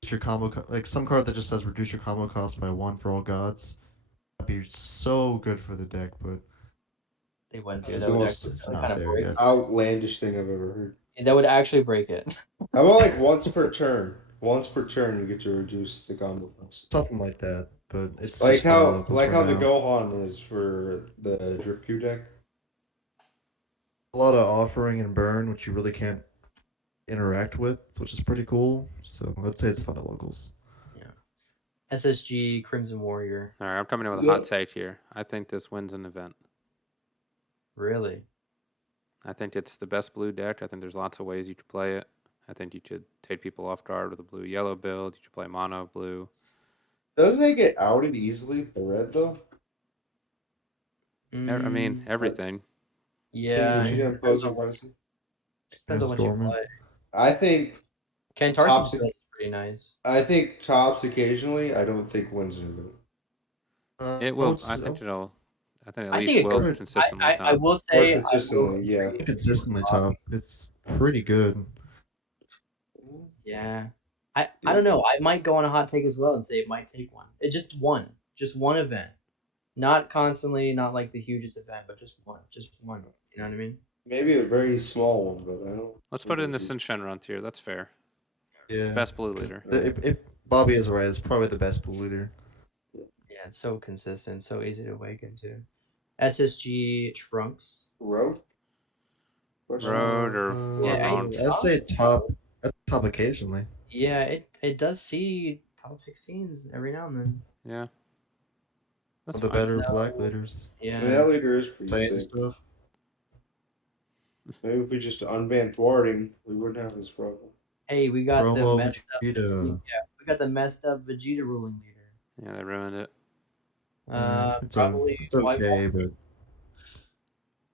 reduce your like some card that just says reduce your combo cost by 1 for all gods. That'd be so good for the deck, but They wouldn't do It's that. the Would most- actually it's that would not kind of there break. yet. Outlandish thing I've ever heard. That would actually break it. How about like once per turn? Once per turn, you get to reduce the combo cost. Something like that, but it's Like just fun at how locals like for how the now. Gohan is for the Drip Q deck. A lot of offering and burn, which you really can't interact with, which is pretty cool. So I'd say it's fun at locals. SSG Crimson Warrior. All right, I'm coming in with a Yeah. hot take here. I think this wins an event. Really? I think it's the best blue deck. I think there's lots of ways you could play it. I think you could take people off guard with a blue-yellow build. You could play mono blue. Doesn't it get outed easily? The red though. I mean, everything. Yeah. Can you It oppose depends on it, what, Bryson? depends on what you Storming. play. I think Kantars's Toxic- build is pretty nice. I think tops occasionally. I don't think wins an event. It will. I think it'll. I think at I least think it will could. consistently I top. will More say consistently, yeah. Consistently top. It's pretty good. Yeah. I don't know. I might go on a hot take as well and say it might take one. It just one event. Not constantly, not like the hugest event, but just one. Just one. You know what I mean? Maybe a very small one, but I don't. Let's put it in the Shin-Shenron tier. That's fair. Yeah. Best blue leader. If Bobby is right, it's probably the best blue leader. Yeah, it's so consistent, so easy to awaken to. SSG Trunks. Road. Road or Yeah, Road. I'd say top. At top occasionally. Yeah, it does see top 16s every now and then. Yeah. That's One of the fine. better No. black leaders. Yeah. I mean, that leader is pretty Saying sick. stuff. Maybe if we just unban thwarting, we wouldn't have this problem. Hey, we got the Promo messed up. Vegeta. Yeah, we got the messed up Vegeta ruling leader. Yeah, they ruined it. It's Probably. it's okay, but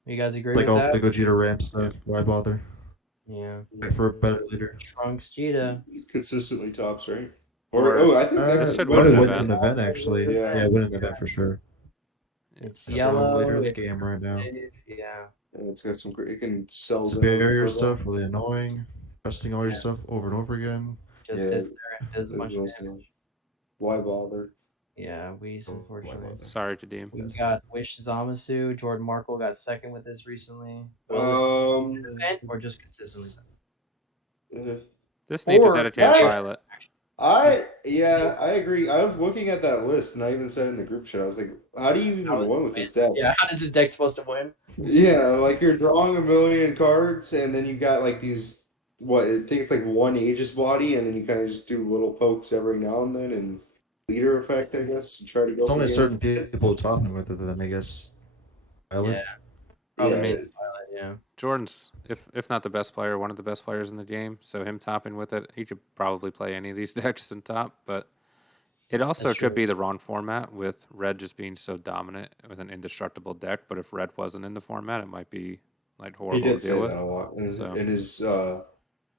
You guys agree like with all that? the Gogeta ramp stuff. Why bother? Yeah. Wait for a better leader. Trunks Cheetah. Consistently tops, right? Or- Or I think that This should wins win an an wins event. an event actually. Yeah. Yeah, win an event for sure. It's It's the only yellow. leader in the It's game right now. safe, yeah. And it's got some great. It can sell It's them barrier further. stuff, really annoying. Testing all your Yeah. stuff over and over again. Just Yeah, sits there and does a There's bunch no of sense. damage. Why bother? Yeah, Weez, Oh, unfortunately. why bother? Sorry, Kadeem. We got Wish Zamasu. Jordan Markle got second with this recently. Will it event or just consistently? This needs a Or- dedicated Hey! pilot. I agree. I was looking at that list and I even said in the group chat, I was like, how do you even How is- win with this deck? Yeah, how does this deck supposed to win? Yeah, like you're drawing a million cards and then you got like these I think it's like one Aegis body and then you kind of just do little pokes every now and then and leader effect, I guess, to try to go. There's for only the certain game. people talking with it, then I guess. Pilot. Yeah. Probably Yeah, main it's- pilot, yeah. Jordan's, if not the best player, one of the best players in the game. So him topping with it, he could probably play any of these decks and top. But it also That's could true. be the wrong format with red just being so dominant with an indestructible deck. But if red wasn't in the format, it might be like he horrible did to deal say with. that a lot So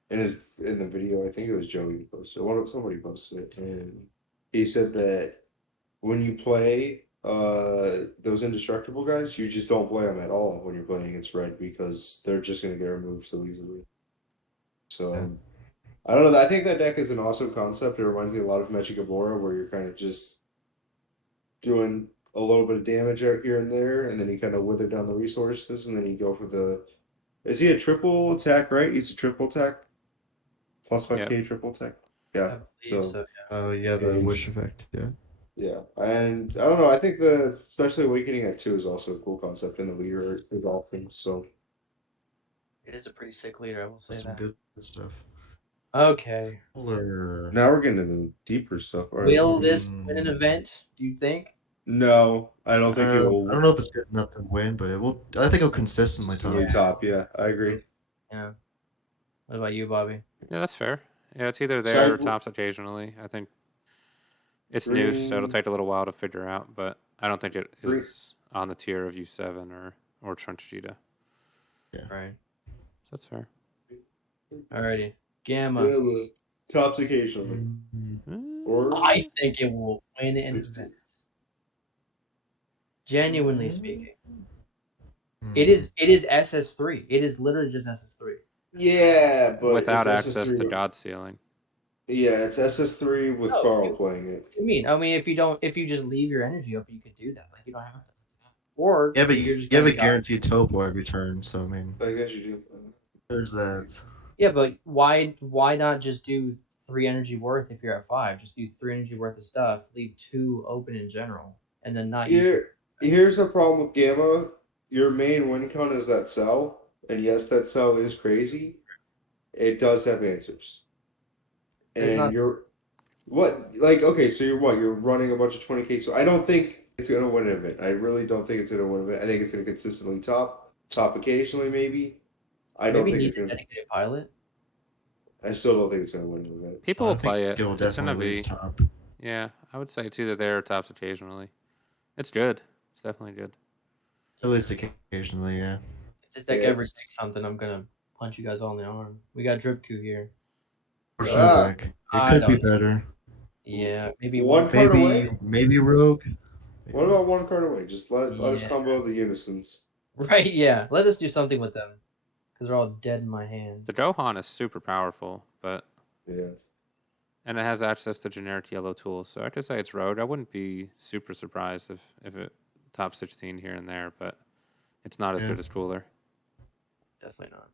in the video. I think it was Joey who posted. Somebody posted it, and he said that when you play those indestructible guys, you just don't play them at all when you're playing against red because they're just gonna get removed so easily. So Yeah. I don't know. I think that deck is an awesome concept. It reminds me a lot of Mechigabora, where you're kind of just doing a little bit of damage out here and there, and then you kind of wither down the resources, and then you go for the. Is he a triple attack? Right, he's a triple attack, plus 5k triple attack. I Yeah. believe So so. Oh yeah, the Yeah, wish effect. Yeah. yeah, and I don't know. I think the especially awakening at 2 is also a cool concept, and the leader is awesome. So It is a pretty sick leader, I will say Some that. good stuff. Okay. Cooler. now we're getting into the deeper stuff. All right. Will this win an event, do you think? No, I don't think it I will. don't know if it's good enough to win, but it will. I think it'll consistently top. Really top. Yeah, I agree. Yeah. What about you, Bobby? yeah, that's fair. Yeah, it's either So there I- or tops occasionally. I think it's new, so it'll Green- take a little while to figure out. But I don't think it Green- is on the tier of U7 or Trunchita. Right. So that's fair. Alrighty. Gamma. Yeah, well, tops occasionally. Or I think it will win an It's- event. Genuinely Mm-hmm. speaking. Hmm. It is SS3. It is literally just SS3. yeah, but Without it's access SS3 to God Ceiling. Yeah, it's SS3 with Oh, Carl you- playing it. What do you mean? I mean, if you just leave your energy open, you could do that. Like you don't have to. Or Yeah, but you're just you have a gonna die. guaranteed topo every turn, so I mean, I guess you do. there's that. Yeah, but why not just do 3 energy worth if you're at 5? Just do 3 energy worth of stuff. Leave 2 open in general, and then not use. Here's the problem with Gamma. Your main win con is that cell, and yes, that cell is crazy. It does have answers. There's And not- you're what like okay, so you're what? You're running a bunch of 20k. So I don't think it's gonna win an event. I really don't think it's gonna win an event. I think it's gonna consistently top occasionally maybe. I don't Maybe think need it's a gonna dedicated pilot. I still don't think it's gonna win an event. People I will think play it. It will It's gonna definitely be. lose top. Yeah, I would say it's either there or tops occasionally. It's good. It's definitely good. At least occasionally, yeah. If this deck Yeah, ever it's- takes something, I'm gonna punch you guys all in the arm. We got Dripku here. For Ah, sure, deck. It I could be don't- better. Yeah, maybe One card Maybe away. maybe Rogue. What about one card away? Just let us Yeah. combo the unisons. Right? Yeah. Let us do something with them, because they're all dead in my hand. The Gohan is super powerful, but Yeah. and it has access to generic yellow tools. So I could say it's rogue. I wouldn't be super surprised if it top 16 here and there, but it's not as Yeah. good as Cooler. Definitely not.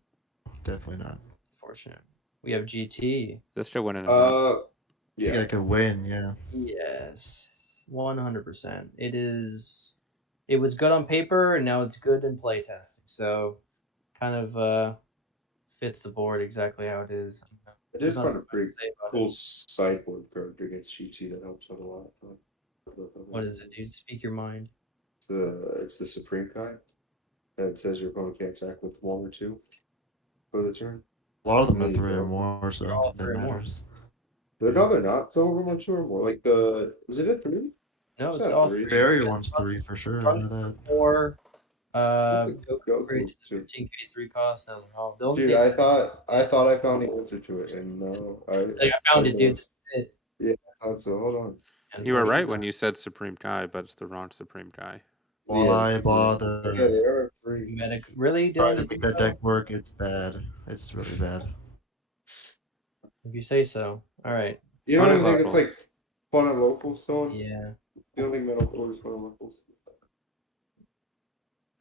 Definitely not. Fortunate. We have GT. This should win an event. Yeah, Yeah. I could win. Yeah. Yes, 100%. It is. It was good on paper, and now it's good in playtesting. So, kind of fits the board exactly how it is. I did There's find a nothing pretty to say about cool it. sideboard card against GT that helps out a lot. What is it, dude? Speak your mind. It's the Supreme Kai that says your opponent can't attack with 1 or 2 for the turn. A lot of them There are you 3 or go. more, so They're all that 3 or more. matters. No, they're not. Some of them are 2 or more. Like is it a 3? No, It's it's not all 3. 3. Barrier one's 3 for sure. I Trunks know that. 4. Goku Goku creates the too. 15k 3 cost. Now they're all. The only Dude, thing I thought I found the answer to it, and no, like, I found it, dude. missed. That's it. I thought so. Hold on. You were right Unfortunately, when you said Supreme Kai, but it's the wrong Supreme Kai. Why Yeah, bother? Yeah, they are 3. Medic. Really, Try Dylan? to You make think that so? deck work. It's bad. It's really bad. If you say so. All right. You don't Fun even at think it's like locals. fun at locals, Stone? Yeah. You don't think Metal Core is fun at locals?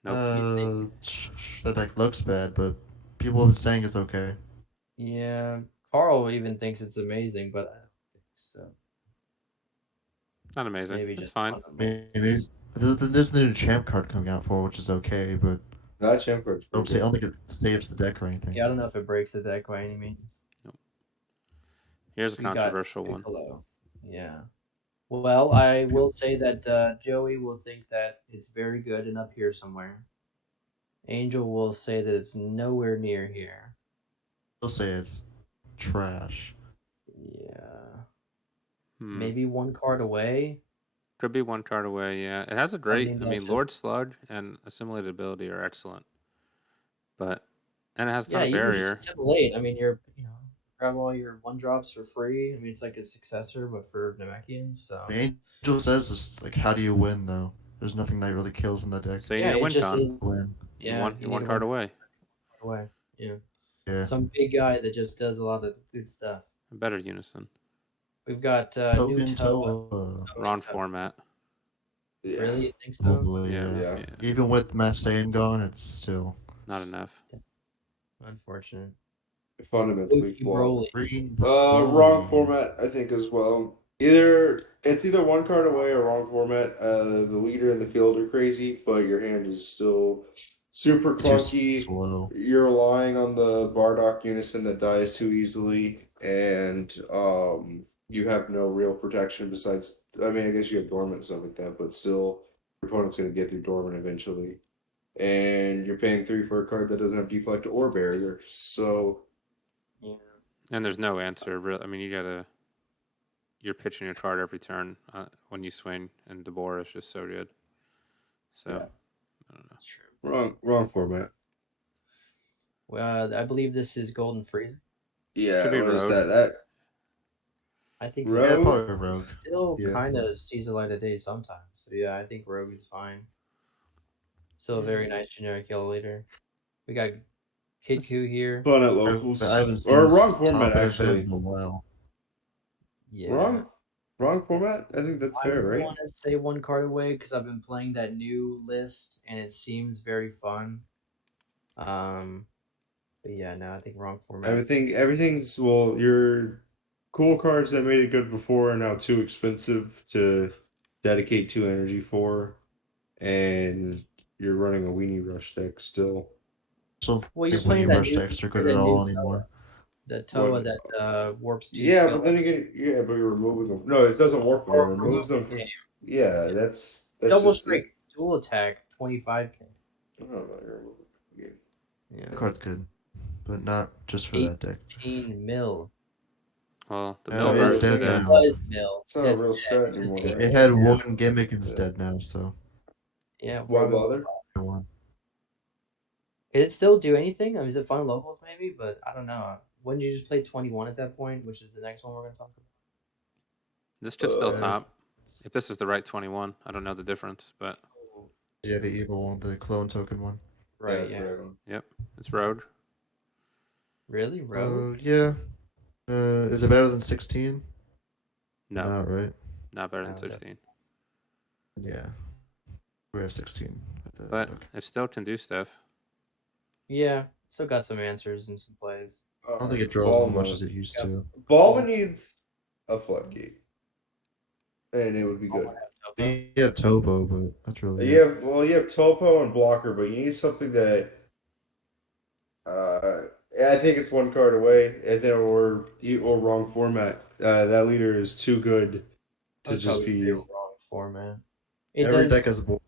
Nope. That deck looks bad, but people have been saying it's okay. Yeah. Carl even thinks it's amazing, but I don't think so. Not amazing. Maybe It's just fine. fun. Maybe there's a new champ card coming out for it, which is okay, but That champ card's I pretty don't good. think it saves the deck or anything. Yeah, I don't know if it breaks the deck by any means. Here's a We got controversial one. Piccolo. Yeah. Well, I will say that Joey will think that it's very good and up here somewhere. Angel will say that it's nowhere near here. I'll say it's trash. Yeah. Hmm. Maybe one card away. Could be one card away, yeah. It has a great, think I that's mean, just Lord Sludge and Assimilated Ability are excellent. But, and it has a ton yeah, of even just barrier. assimilate. I mean, grab all your 1-drops for free. I mean, it's like a successor, but for Namekians. So Angel says this, like, how do you win, though? There's nothing that really kills in the deck. So you yeah, need a it win just con. is. Win. Yeah, you You're need one to card win away. away. Yeah, Yeah. some big guy that just does a lot of good stuff. A better Unison. We've got new Token Toa. Toa. Wrong format. Yeah. Really, you think so? Probably, Yeah, yeah. Yeah. Even with Masayan gone, it's still not enough. Unfortunate. Fundamentally Loki flawed. Broly. green. Wrong Broly. format, I think as well. It's either one card away or wrong format. The leader and the field are crazy, but your hand is still super Too clunky. slow. You're relying on the Bardock Unison that dies too easily, and you have no real protection besides. I mean, I guess you have dormant and stuff like that, but still, your opponent's gonna get through dormant eventually, and you're paying 3 for a card that doesn't have deflect or barrier. So Yeah. And there's no answer. I mean, you're pitching your card every turn when you swing, and DeBoer is just so good. So, Yeah. I don't know. That's true. wrong format. Well, I believe this is Golden Freeze. This could Yeah, be what is Road. that? That I think Yeah, Rogue? probably Rogue. still Yeah. kind of sees the light of day sometimes. So yeah, I think Rogue is fine. Still a very nice generic yellow leader. We got Kid Koo here. fun at locals. I haven't seen Or this wrong format, top actually. in a while. Yeah. Wrong format? I think that's I fair, right? want to say one card away because I've been playing that new list and it seems very fun. But yeah, no, I think wrong format. Everything's, well, your cool cards that made it good before are now too expensive to dedicate 2 energy for, and you're running a Weenie Rush deck still. So Well, you're when playing you that rush new, decks are you're good at that all new anymore. the Toa What? that warps 2 Yeah, skill. but then again, yeah, but you're removing them. No, it doesn't warp them. It Or removes them removing from. Yeah, Yeah. that's Double just the. strike dual attack 25k. I don't know. You're removing from the game. Yeah. That card's good, but not just for that deck. 18 mil. Well, the Uh, mill it's version's dead dead. now. Was mil. It's not a That's real dead. strat It's just anymore. 8 It mil. had one gimmick and it's Yeah. dead now, so Yeah, Why probably bother? one. Could it still do anything? I mean, is it fun locals maybe? But I don't know. Wouldn't you just play 21 at that point, which is the next one we're gonna talk about? This should still Uh, top. If this is the right 21, I don't know the difference, but Yeah, the evil one, the clone token one. Right. that's Yeah. right. yep, it's Road. Really, Rogue? Yeah. Is it better than 16? No, Not right. not better than No, 16. Yeah. We have 16. But Okay. it still can do stuff. Yeah. Still got some answers and some plays. I don't think it draws as much as it used to. Balma needs a floodgate, and it would be good. You have Topo, but that's really You it. you have Topo and Blocker, but you need something that. I think it's one card away, and then or wrong format. That leader is too good to I'd just probably say be. wrong format. It Every does. deck has a board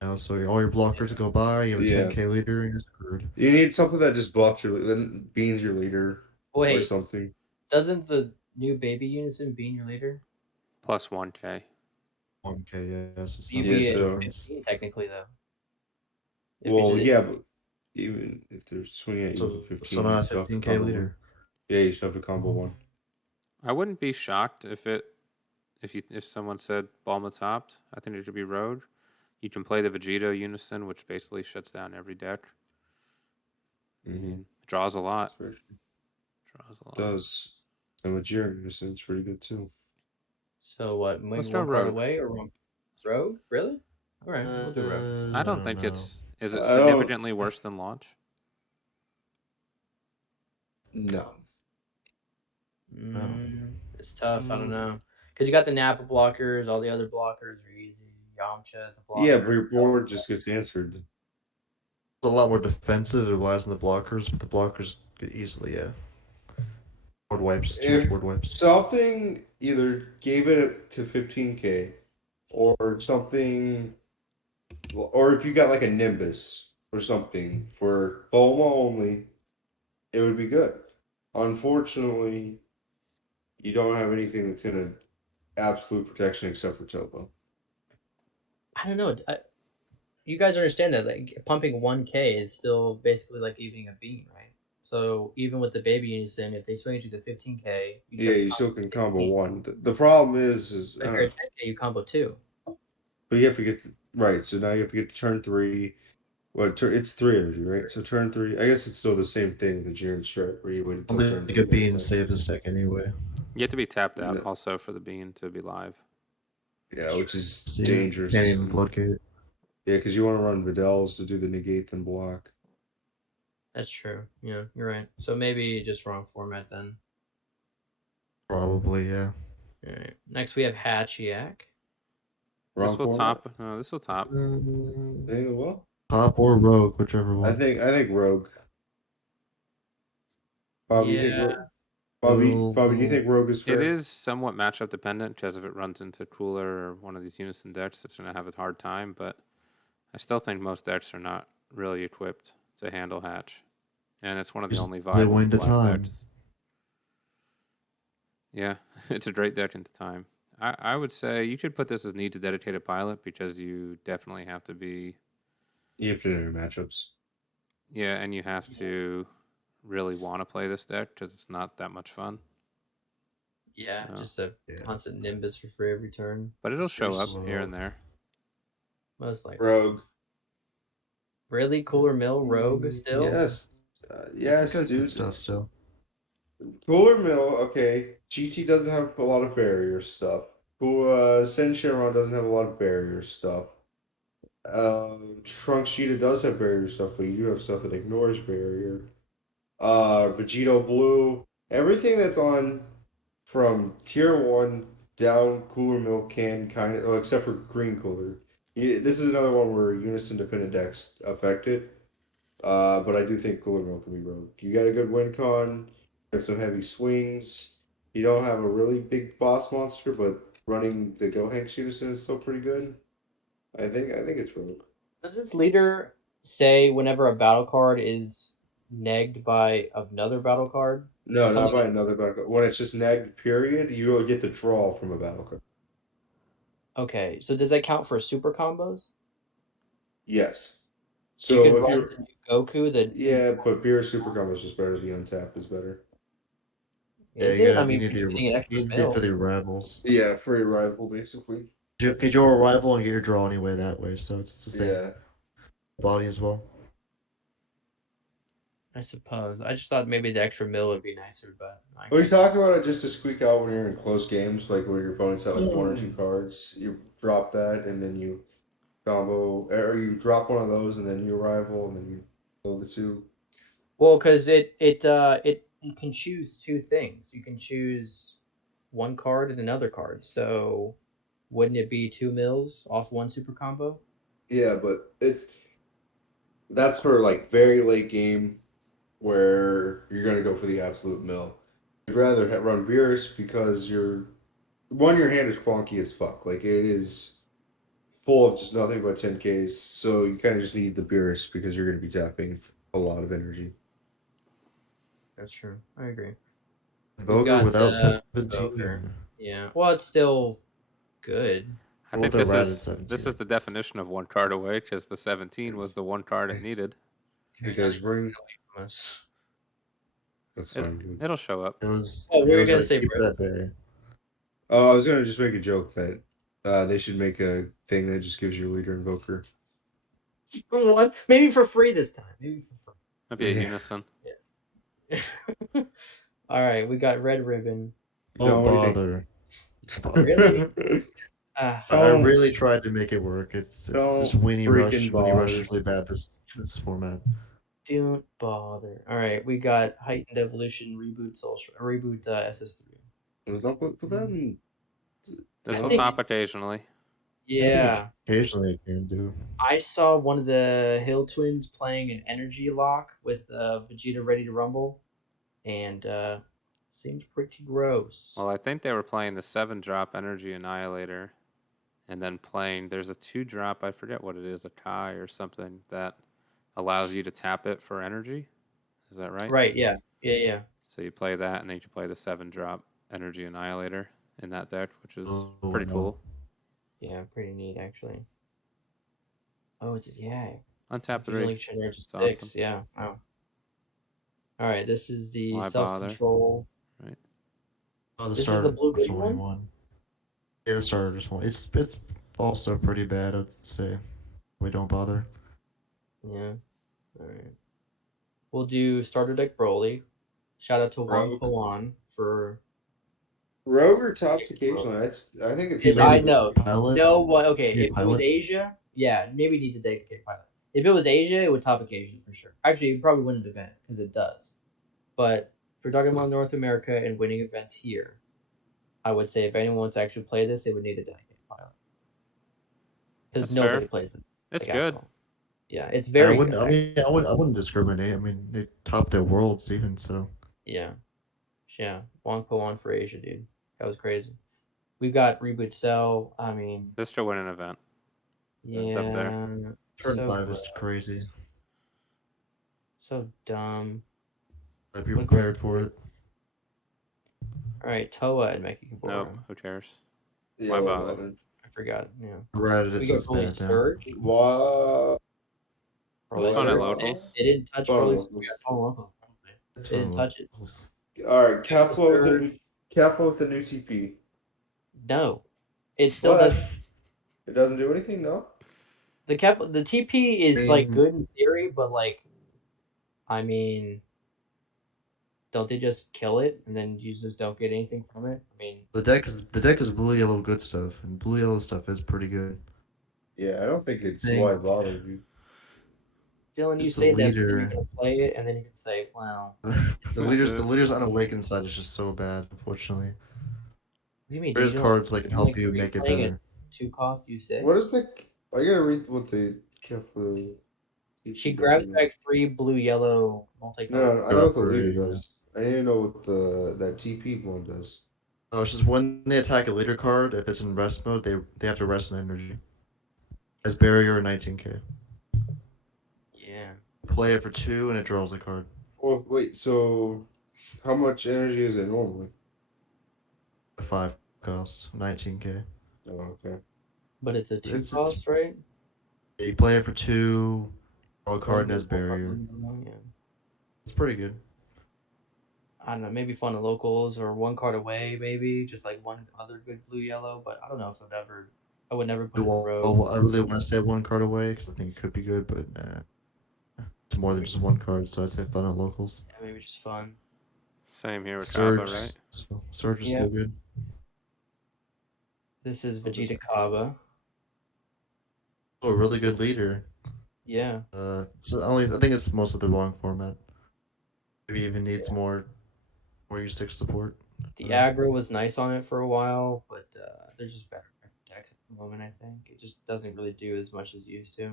now, so all your blockers go by, you have a Yeah. 10k leader, and you're screwed. You need something that just buffs then beans your leader or Wait, something. doesn't the new baby unison being your leader? Plus 1k. 1k, yes. It's You not Yeah, be much at so- difference. 15 technically though. If Well, it's yeah, but even if there's swinging at you So, with 15, so you not a still have to 15k combo one. leader. Yeah, you still have to combo one. I wouldn't be shocked if someone said Balma topped. I think it could be Road. You can play the Vegito Unison, which basically shuts down every deck. I mean, draws a lot. Draws a lot. Does. And with Jiren Unison, it's pretty good too. So what? Maybe Let's go one card Rogue. away or wrong? Rogue? Really? All right, we'll do Rogue. I don't think know. it's. Is it I don't- significantly worse than launch? No. It's tough. I don't know because you got the Napa blockers. All the other blockers are easy. Yamcha is a blocker. Yeah, but your board just gets answered. It's a lot more defensive. It relies on the blockers, but the blockers get easily, yeah. Board wipes, too much If board wipes. something either gave it to 15k or something, or if you got like a Nimbus, or something for FOMO only, it would be good. Unfortunately, you don't have anything that's gonna absolute protection except for Topo. I don't know. You guys understand that like pumping 1K is still basically like evening a bean, right? So even with the baby unison, if they swing you to the 15K, you try Yeah, to you combo still can the combo 16. one. The problem is If you're a 10K, you combo 2. but you have to get right. So now you have to get to turn 3. It's 3 energy, right? So turn 3. I guess it's still the same thing with the Jiren strike, where you wait I until don't turn think 3 a then beam attack. save this deck anyway. You have to be tapped out No. also for the bean to be live. Yeah, which is So you dangerous. can't even floodgate. Yeah, because you want to run Vidals to do the negate and block. That's true. Yeah, you're right. So maybe just wrong format then. Probably, yeah. All right. Next we have Hatchiyak. Wrong This will format. top. No, this will top. Think it will. Top or rogue, whichever I one. think Rogue. Bobby, you think Yeah. Bobby, do you think Rogue is fair? It is somewhat matchup dependent because if it runs into Cooler or one of these Unison decks, it's going to have a hard time. But I still think most decks are not really equipped to handle Hatch, and it's one of the Just only the viable wind of black time. decks. Yeah, it's a great deck into time. I would say you could put this as needs a dedicated pilot because you definitely have to be. You have to enter matchups. Yeah, and you have to really want to play this deck because it's not that much fun. Yeah, So. just a Yeah. constant Nimbus for free every turn. But it'll It's too show up slow. here and there. Most likely. Rogue. Really? Cooler Mill Rogue still? Yes. You Yes, got good dude. stuff still. Cooler Mill, okay. GT doesn't have a lot of barrier stuff. Sen Shenron doesn't have a lot of barrier stuff. Trunks Cheetah does have barrier stuff, but you do have stuff that ignores barrier. Vegito Blue, everything that's on from tier 1 down Cooler Mill can kind of, except for Green Cooler. This is another one where Unison dependent decks affected. But I do think Cooler Mill can be rogue. You got a good win con, you have some heavy swings. You don't have a really big boss monster, but running the Gohanks Unison is still pretty good. I think it's rogue. Does its leader say whenever a battle card is negged by another battle card? No, Like not something by like, another battle card. When it's just nagged, period, you will get the draw from a battle card. okay, so does that count for super combos? Yes. So you So could if run you're the new Goku, the yeah, but Beer Super Combo is just better. The untap is better. Yeah, is it? I you mean, need you're getting an extra you need it for mill. the rivals. Yeah, free rival basically. Get your rival and get your draw anyway that way, so it's the same Yeah. body as well. I suppose. I just thought maybe the extra mill would be nicer, but I We guess talk about it just to squeak out when you're in close games, like where your opponent's at like 1 or 2 cards. You drop that and then you combo, or you drop one of those and then you rival and then you go the two. well, because it you can choose two things. You can choose one card and another card. So wouldn't it be 2 mills off one super combo? Yeah, but that's for like very late game where you're gonna go for the absolute mill. You'd rather run Beerus because your hand is clunky as fuck. Like it is full of just nothing but 10Ks. So you kind of just need the Beerus because you're gonna be tapping a lot of energy. That's true. I agree. We've Voger got without Ogre. 17. Yeah. Well, it's still good. I Well, think they're this rat at is 17. the definition of one card away because the 17 was the one card it needed. Hey guys, bring. Us. That's fine, dude. It'll show up. It was Oh, what were you gonna like say, keep bro? that bay. Oh, I was gonna just make a joke that they should make a thing that just gives you leader invoker. What? Maybe for free this time. Maybe for Maybe a Yeah. unison. free. All right, we got Red Ribbon. John, Don't what do you bother. Really? Ah, I Don't- really tried to make it work. It's don't just Winnie Rush. freaking Winnie Rush bother. is really bad this format. don't bother. All right, we got Heightened Evolution reboot SS3. Don't put that in. This I will think- top occasionally. Yeah, Occasionally it can do. I saw one of the Hill Twins playing an energy lock with Vegeta ready to rumble, and seemed pretty gross. Well, I think they were playing the 7-drop Energy Annihilator, and then playing. There's a 2-drop. I forget what it is, a Kai or something that allows you to tap it for energy. Is that right? Right, yeah. Yeah. So you play that, and then you can play the 7-drop Energy Annihilator in that deck, which is Oh, pretty no. cool. Yeah, pretty neat actually. Oh, you Untap can 3. only charge It's 6. awesome. Yeah. Wow. All right, this is the Why self bother? control. Right. Oh, the This is the starter blue green one. 21. Yeah, the starter 20. It's also pretty bad, I'd say. We don't bother. Yeah. All right. We'll do starter deck Broly. Shout out to Wang Rogue. Poan for. Rogue or tops occasionally. I think it's Is I Maybe know. pilot. No, what? Okay, Maybe if it was pilot. Asia, yeah, maybe it needs a dedicated pilot. If it was Asia, it would top occasion for sure. Actually, it probably wouldn't event because it does. But if we're talking about North America and winning events here, I would say if anyone wants to actually play this, they would need a dedicated pilot because That's nobody fair. plays it. It's Like at good. all. Yeah, it's I very wouldn't. good. I mean, I wouldn't discriminate. I mean, they topped their worlds even so. Yeah, yeah. Wong Po on for Asia, dude. That was crazy. We've got Reboot Cell. I mean, This to win an event. It's up there. yeah, Turn so 5 is gross, crazy. so dumb. I'd be What cards prepared for it. All right, Toa and Mecha Nope. Kibora. Who cares? Yeah, Why well, bother? then. I forgot. Yeah, Reddit we is got just Broly bad now. Surge. What? It's Broly fun at Surge. locals. They didn't touch Fun Broly. locals. We got fun locals. Probably. It's They fun didn't touch it. locals. All right, Mega Surge. Kappa with the new TP. No, it still What? doesn't. It doesn't do anything, no? The TP is like good in theory, but like, I mean, don't they just kill it and then you just don't get anything from it? I mean, The deck is blue yellow good stuff, and blue yellow stuff is pretty good. Yeah, I don't think it's Thing. why bother, dude. Dylan, you Just the say that, but then you're leader. gonna play it, and then you can say, "Well, the leader's unawakened side is just so bad, unfortunately. what do you mean? There's You don't cards that can you help like you three make it playing better. at 2 cost U6? What is the? I gotta read what the Kappa. She TP grabs does. back 3 blue yellow No, multicolored. I know what the Right, leader yeah. does. I need to know what that TP one does. Oh, it's just when they attack a leader card, if it's in rest mode, they have to rest an energy. As barrier 19k. Yeah, Play it for 2 and it draws a card. Well, wait. So, how much energy is it normally? 5 cost, 19k. Oh, okay. but it's a 2 It's cost, right? Yeah, you play it for 2, draw a card and has barrier. Yeah. It's pretty good. I don't know, maybe fun at locals or 1 card away, maybe just like one other good blue yellow. But I don't know if I would never put it in rogue. Well, I really want to say 1 card away because I think it could be good, but it's more than just 1 card, so I'd say fun at locals. Yeah, maybe just fun. Same here with Surge, Kaba, right? Surge is Yeah. still good. This is Oh, this- Vegeta Kaba. Oh, a really This good is- leader. Yeah, I think it's most of the wrong format. Maybe even needs more U6 support. the aggro was nice on it for a while, but there's just better decks at the moment. I think it just doesn't really do as much as it used to.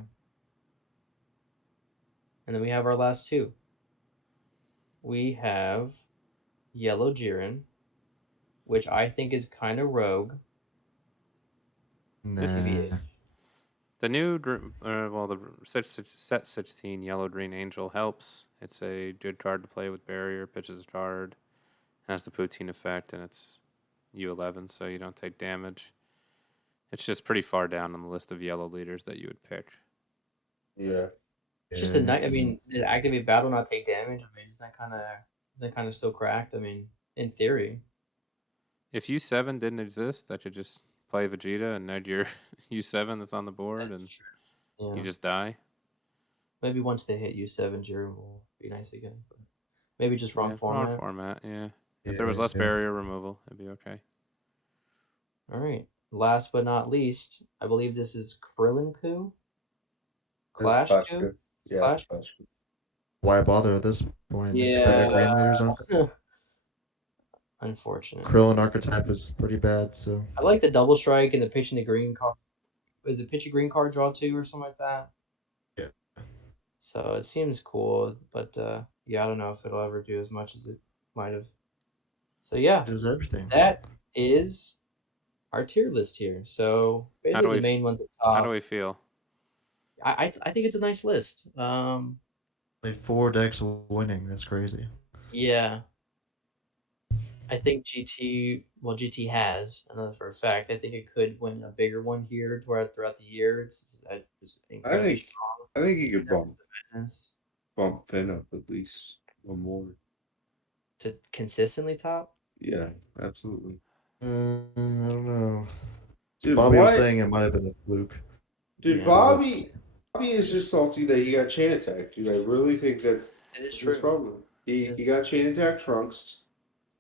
And then we have our last two. We have Yellow Jiren, which I think is kind of rogue. Nah. The new, the set 16 Yellow Green Angel helps. It's a good card to play with barrier, pitches hard, has the Poutine effect, and it's U11, so you don't take damage. It's just pretty far down on the list of yellow leaders that you would pick. Yeah. It's just a nice. I mean, did activate battle not take damage? I mean, is that kind of still cracked? I mean, in theory. If U7 didn't exist, that could just play Vegeta and neg your U7 that's on the board, and Yeah. you just die. Maybe once they hit U7, Jiren will be nice again. But maybe just wrong Yeah, format. Wrong format, yeah. If there was less barrier removal, it'd be okay. All right. Last but not least, I believe this is Krillin Coup. Clash Coup. Yeah. Clash. Clash Coup. Why bother at this point? If better green Yeah. leaders on Unfortunate. Krillin archetype is pretty bad, so I like the double strike and the pitching the green card. Is it pitch a green card draw 2 or something like that? Yeah. So it seems cool, but yeah, I don't know if it'll ever do as much as it might have. So yeah, it does everything. that is our tier list here. So basically the main ones at top. How do we feel? I think it's a nice list. Like 4 decks winning. That's crazy. Yeah, I think GT has, I know that for a fact. I think it could win a bigger one here throughout the year. It's just I incredibly think strong. I think you could Madness. bump Finn up at least one more. To consistently top. Yeah, absolutely. I don't know. Dude, Bobby was what? saying it might have been a fluke. Dude, Yeah. Bobby is just salty that he got chain attacked. Dude, I really think that's It is his true. problem. Yeah. He got chain attacked Trunks,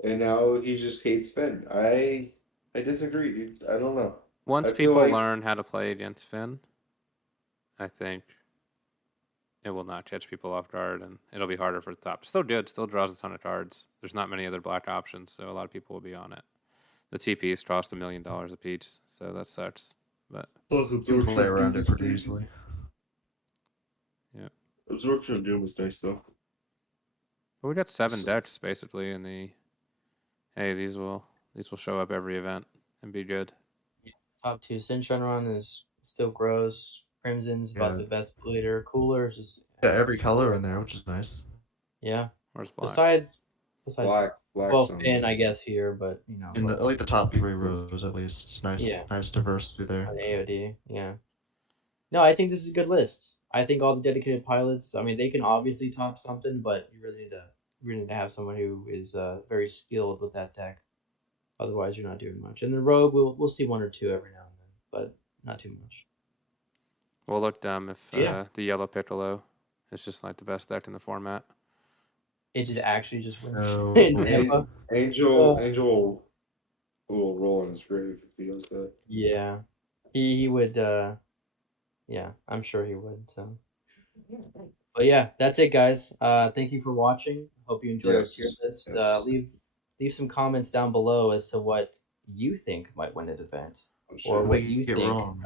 and now he just hates Finn. I disagree, dude. I don't know. Once I feel people like learn how to play against Finn, I think it will not catch people off guard, and it'll be harder for the top. Still good, still draws a ton of cards. There's not many other black options, so a lot of people will be on it. The TPs cost $1 million a piece, so that sucks. But plus You can play around it pretty easily. yeah, Absorption of Doom is nice though. but we got 7 So- decks basically in the. Hey, these will show up every event and be good. Top 2 Shenron is still gross. Crimson's about Yeah. the best bleeder. Cooler's just Yeah, every color in there, which is nice. yeah. Where's black? Besides Black's well, on Finn, there. I guess here, but In the like the top 3 rows at least. It's nice, Yeah. nice diversity there. on AOD, yeah. No, I think this is a good list. I think all the dedicated pilots. I mean, they can obviously top something, but you really need to have someone who is very skilled with that deck. Otherwise, you're not doing much. And the rogue, we'll see 1 or 2 every now and then, but not too much. We'll look dumb if Yeah. the yellow Piccolo is just like the best deck in the format. It just actually just wins No. in Tampa. Angel will roll on his grave if he does that. Yeah, he would. Yeah, I'm sure he would. So, but yeah, that's it, guys. Thank you for watching. Hope you enjoyed Yes, the tier list. yes. Leave some comments down below as to what you think might win an event, Oh, or shit. what We you get think. wrong.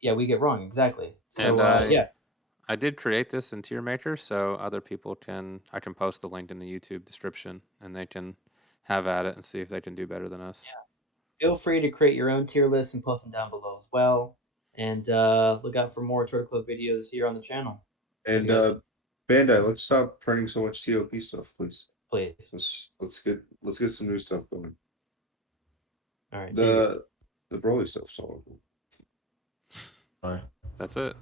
Yeah, we get wrong exactly. So And yeah, I did create this in Tier Maker, so other people I can post the link in the YouTube description, and they can have at it and see if they can do better than us. feel free to create your own tier list and post them down below as well. And look out for more Turtle Club videos here on the channel. And You guys- Bandai, let's stop printing so much TOP stuff, please. Please. Let's get some new stuff going. All right. See you. The Broly stuff's all cool. Bye. That's it.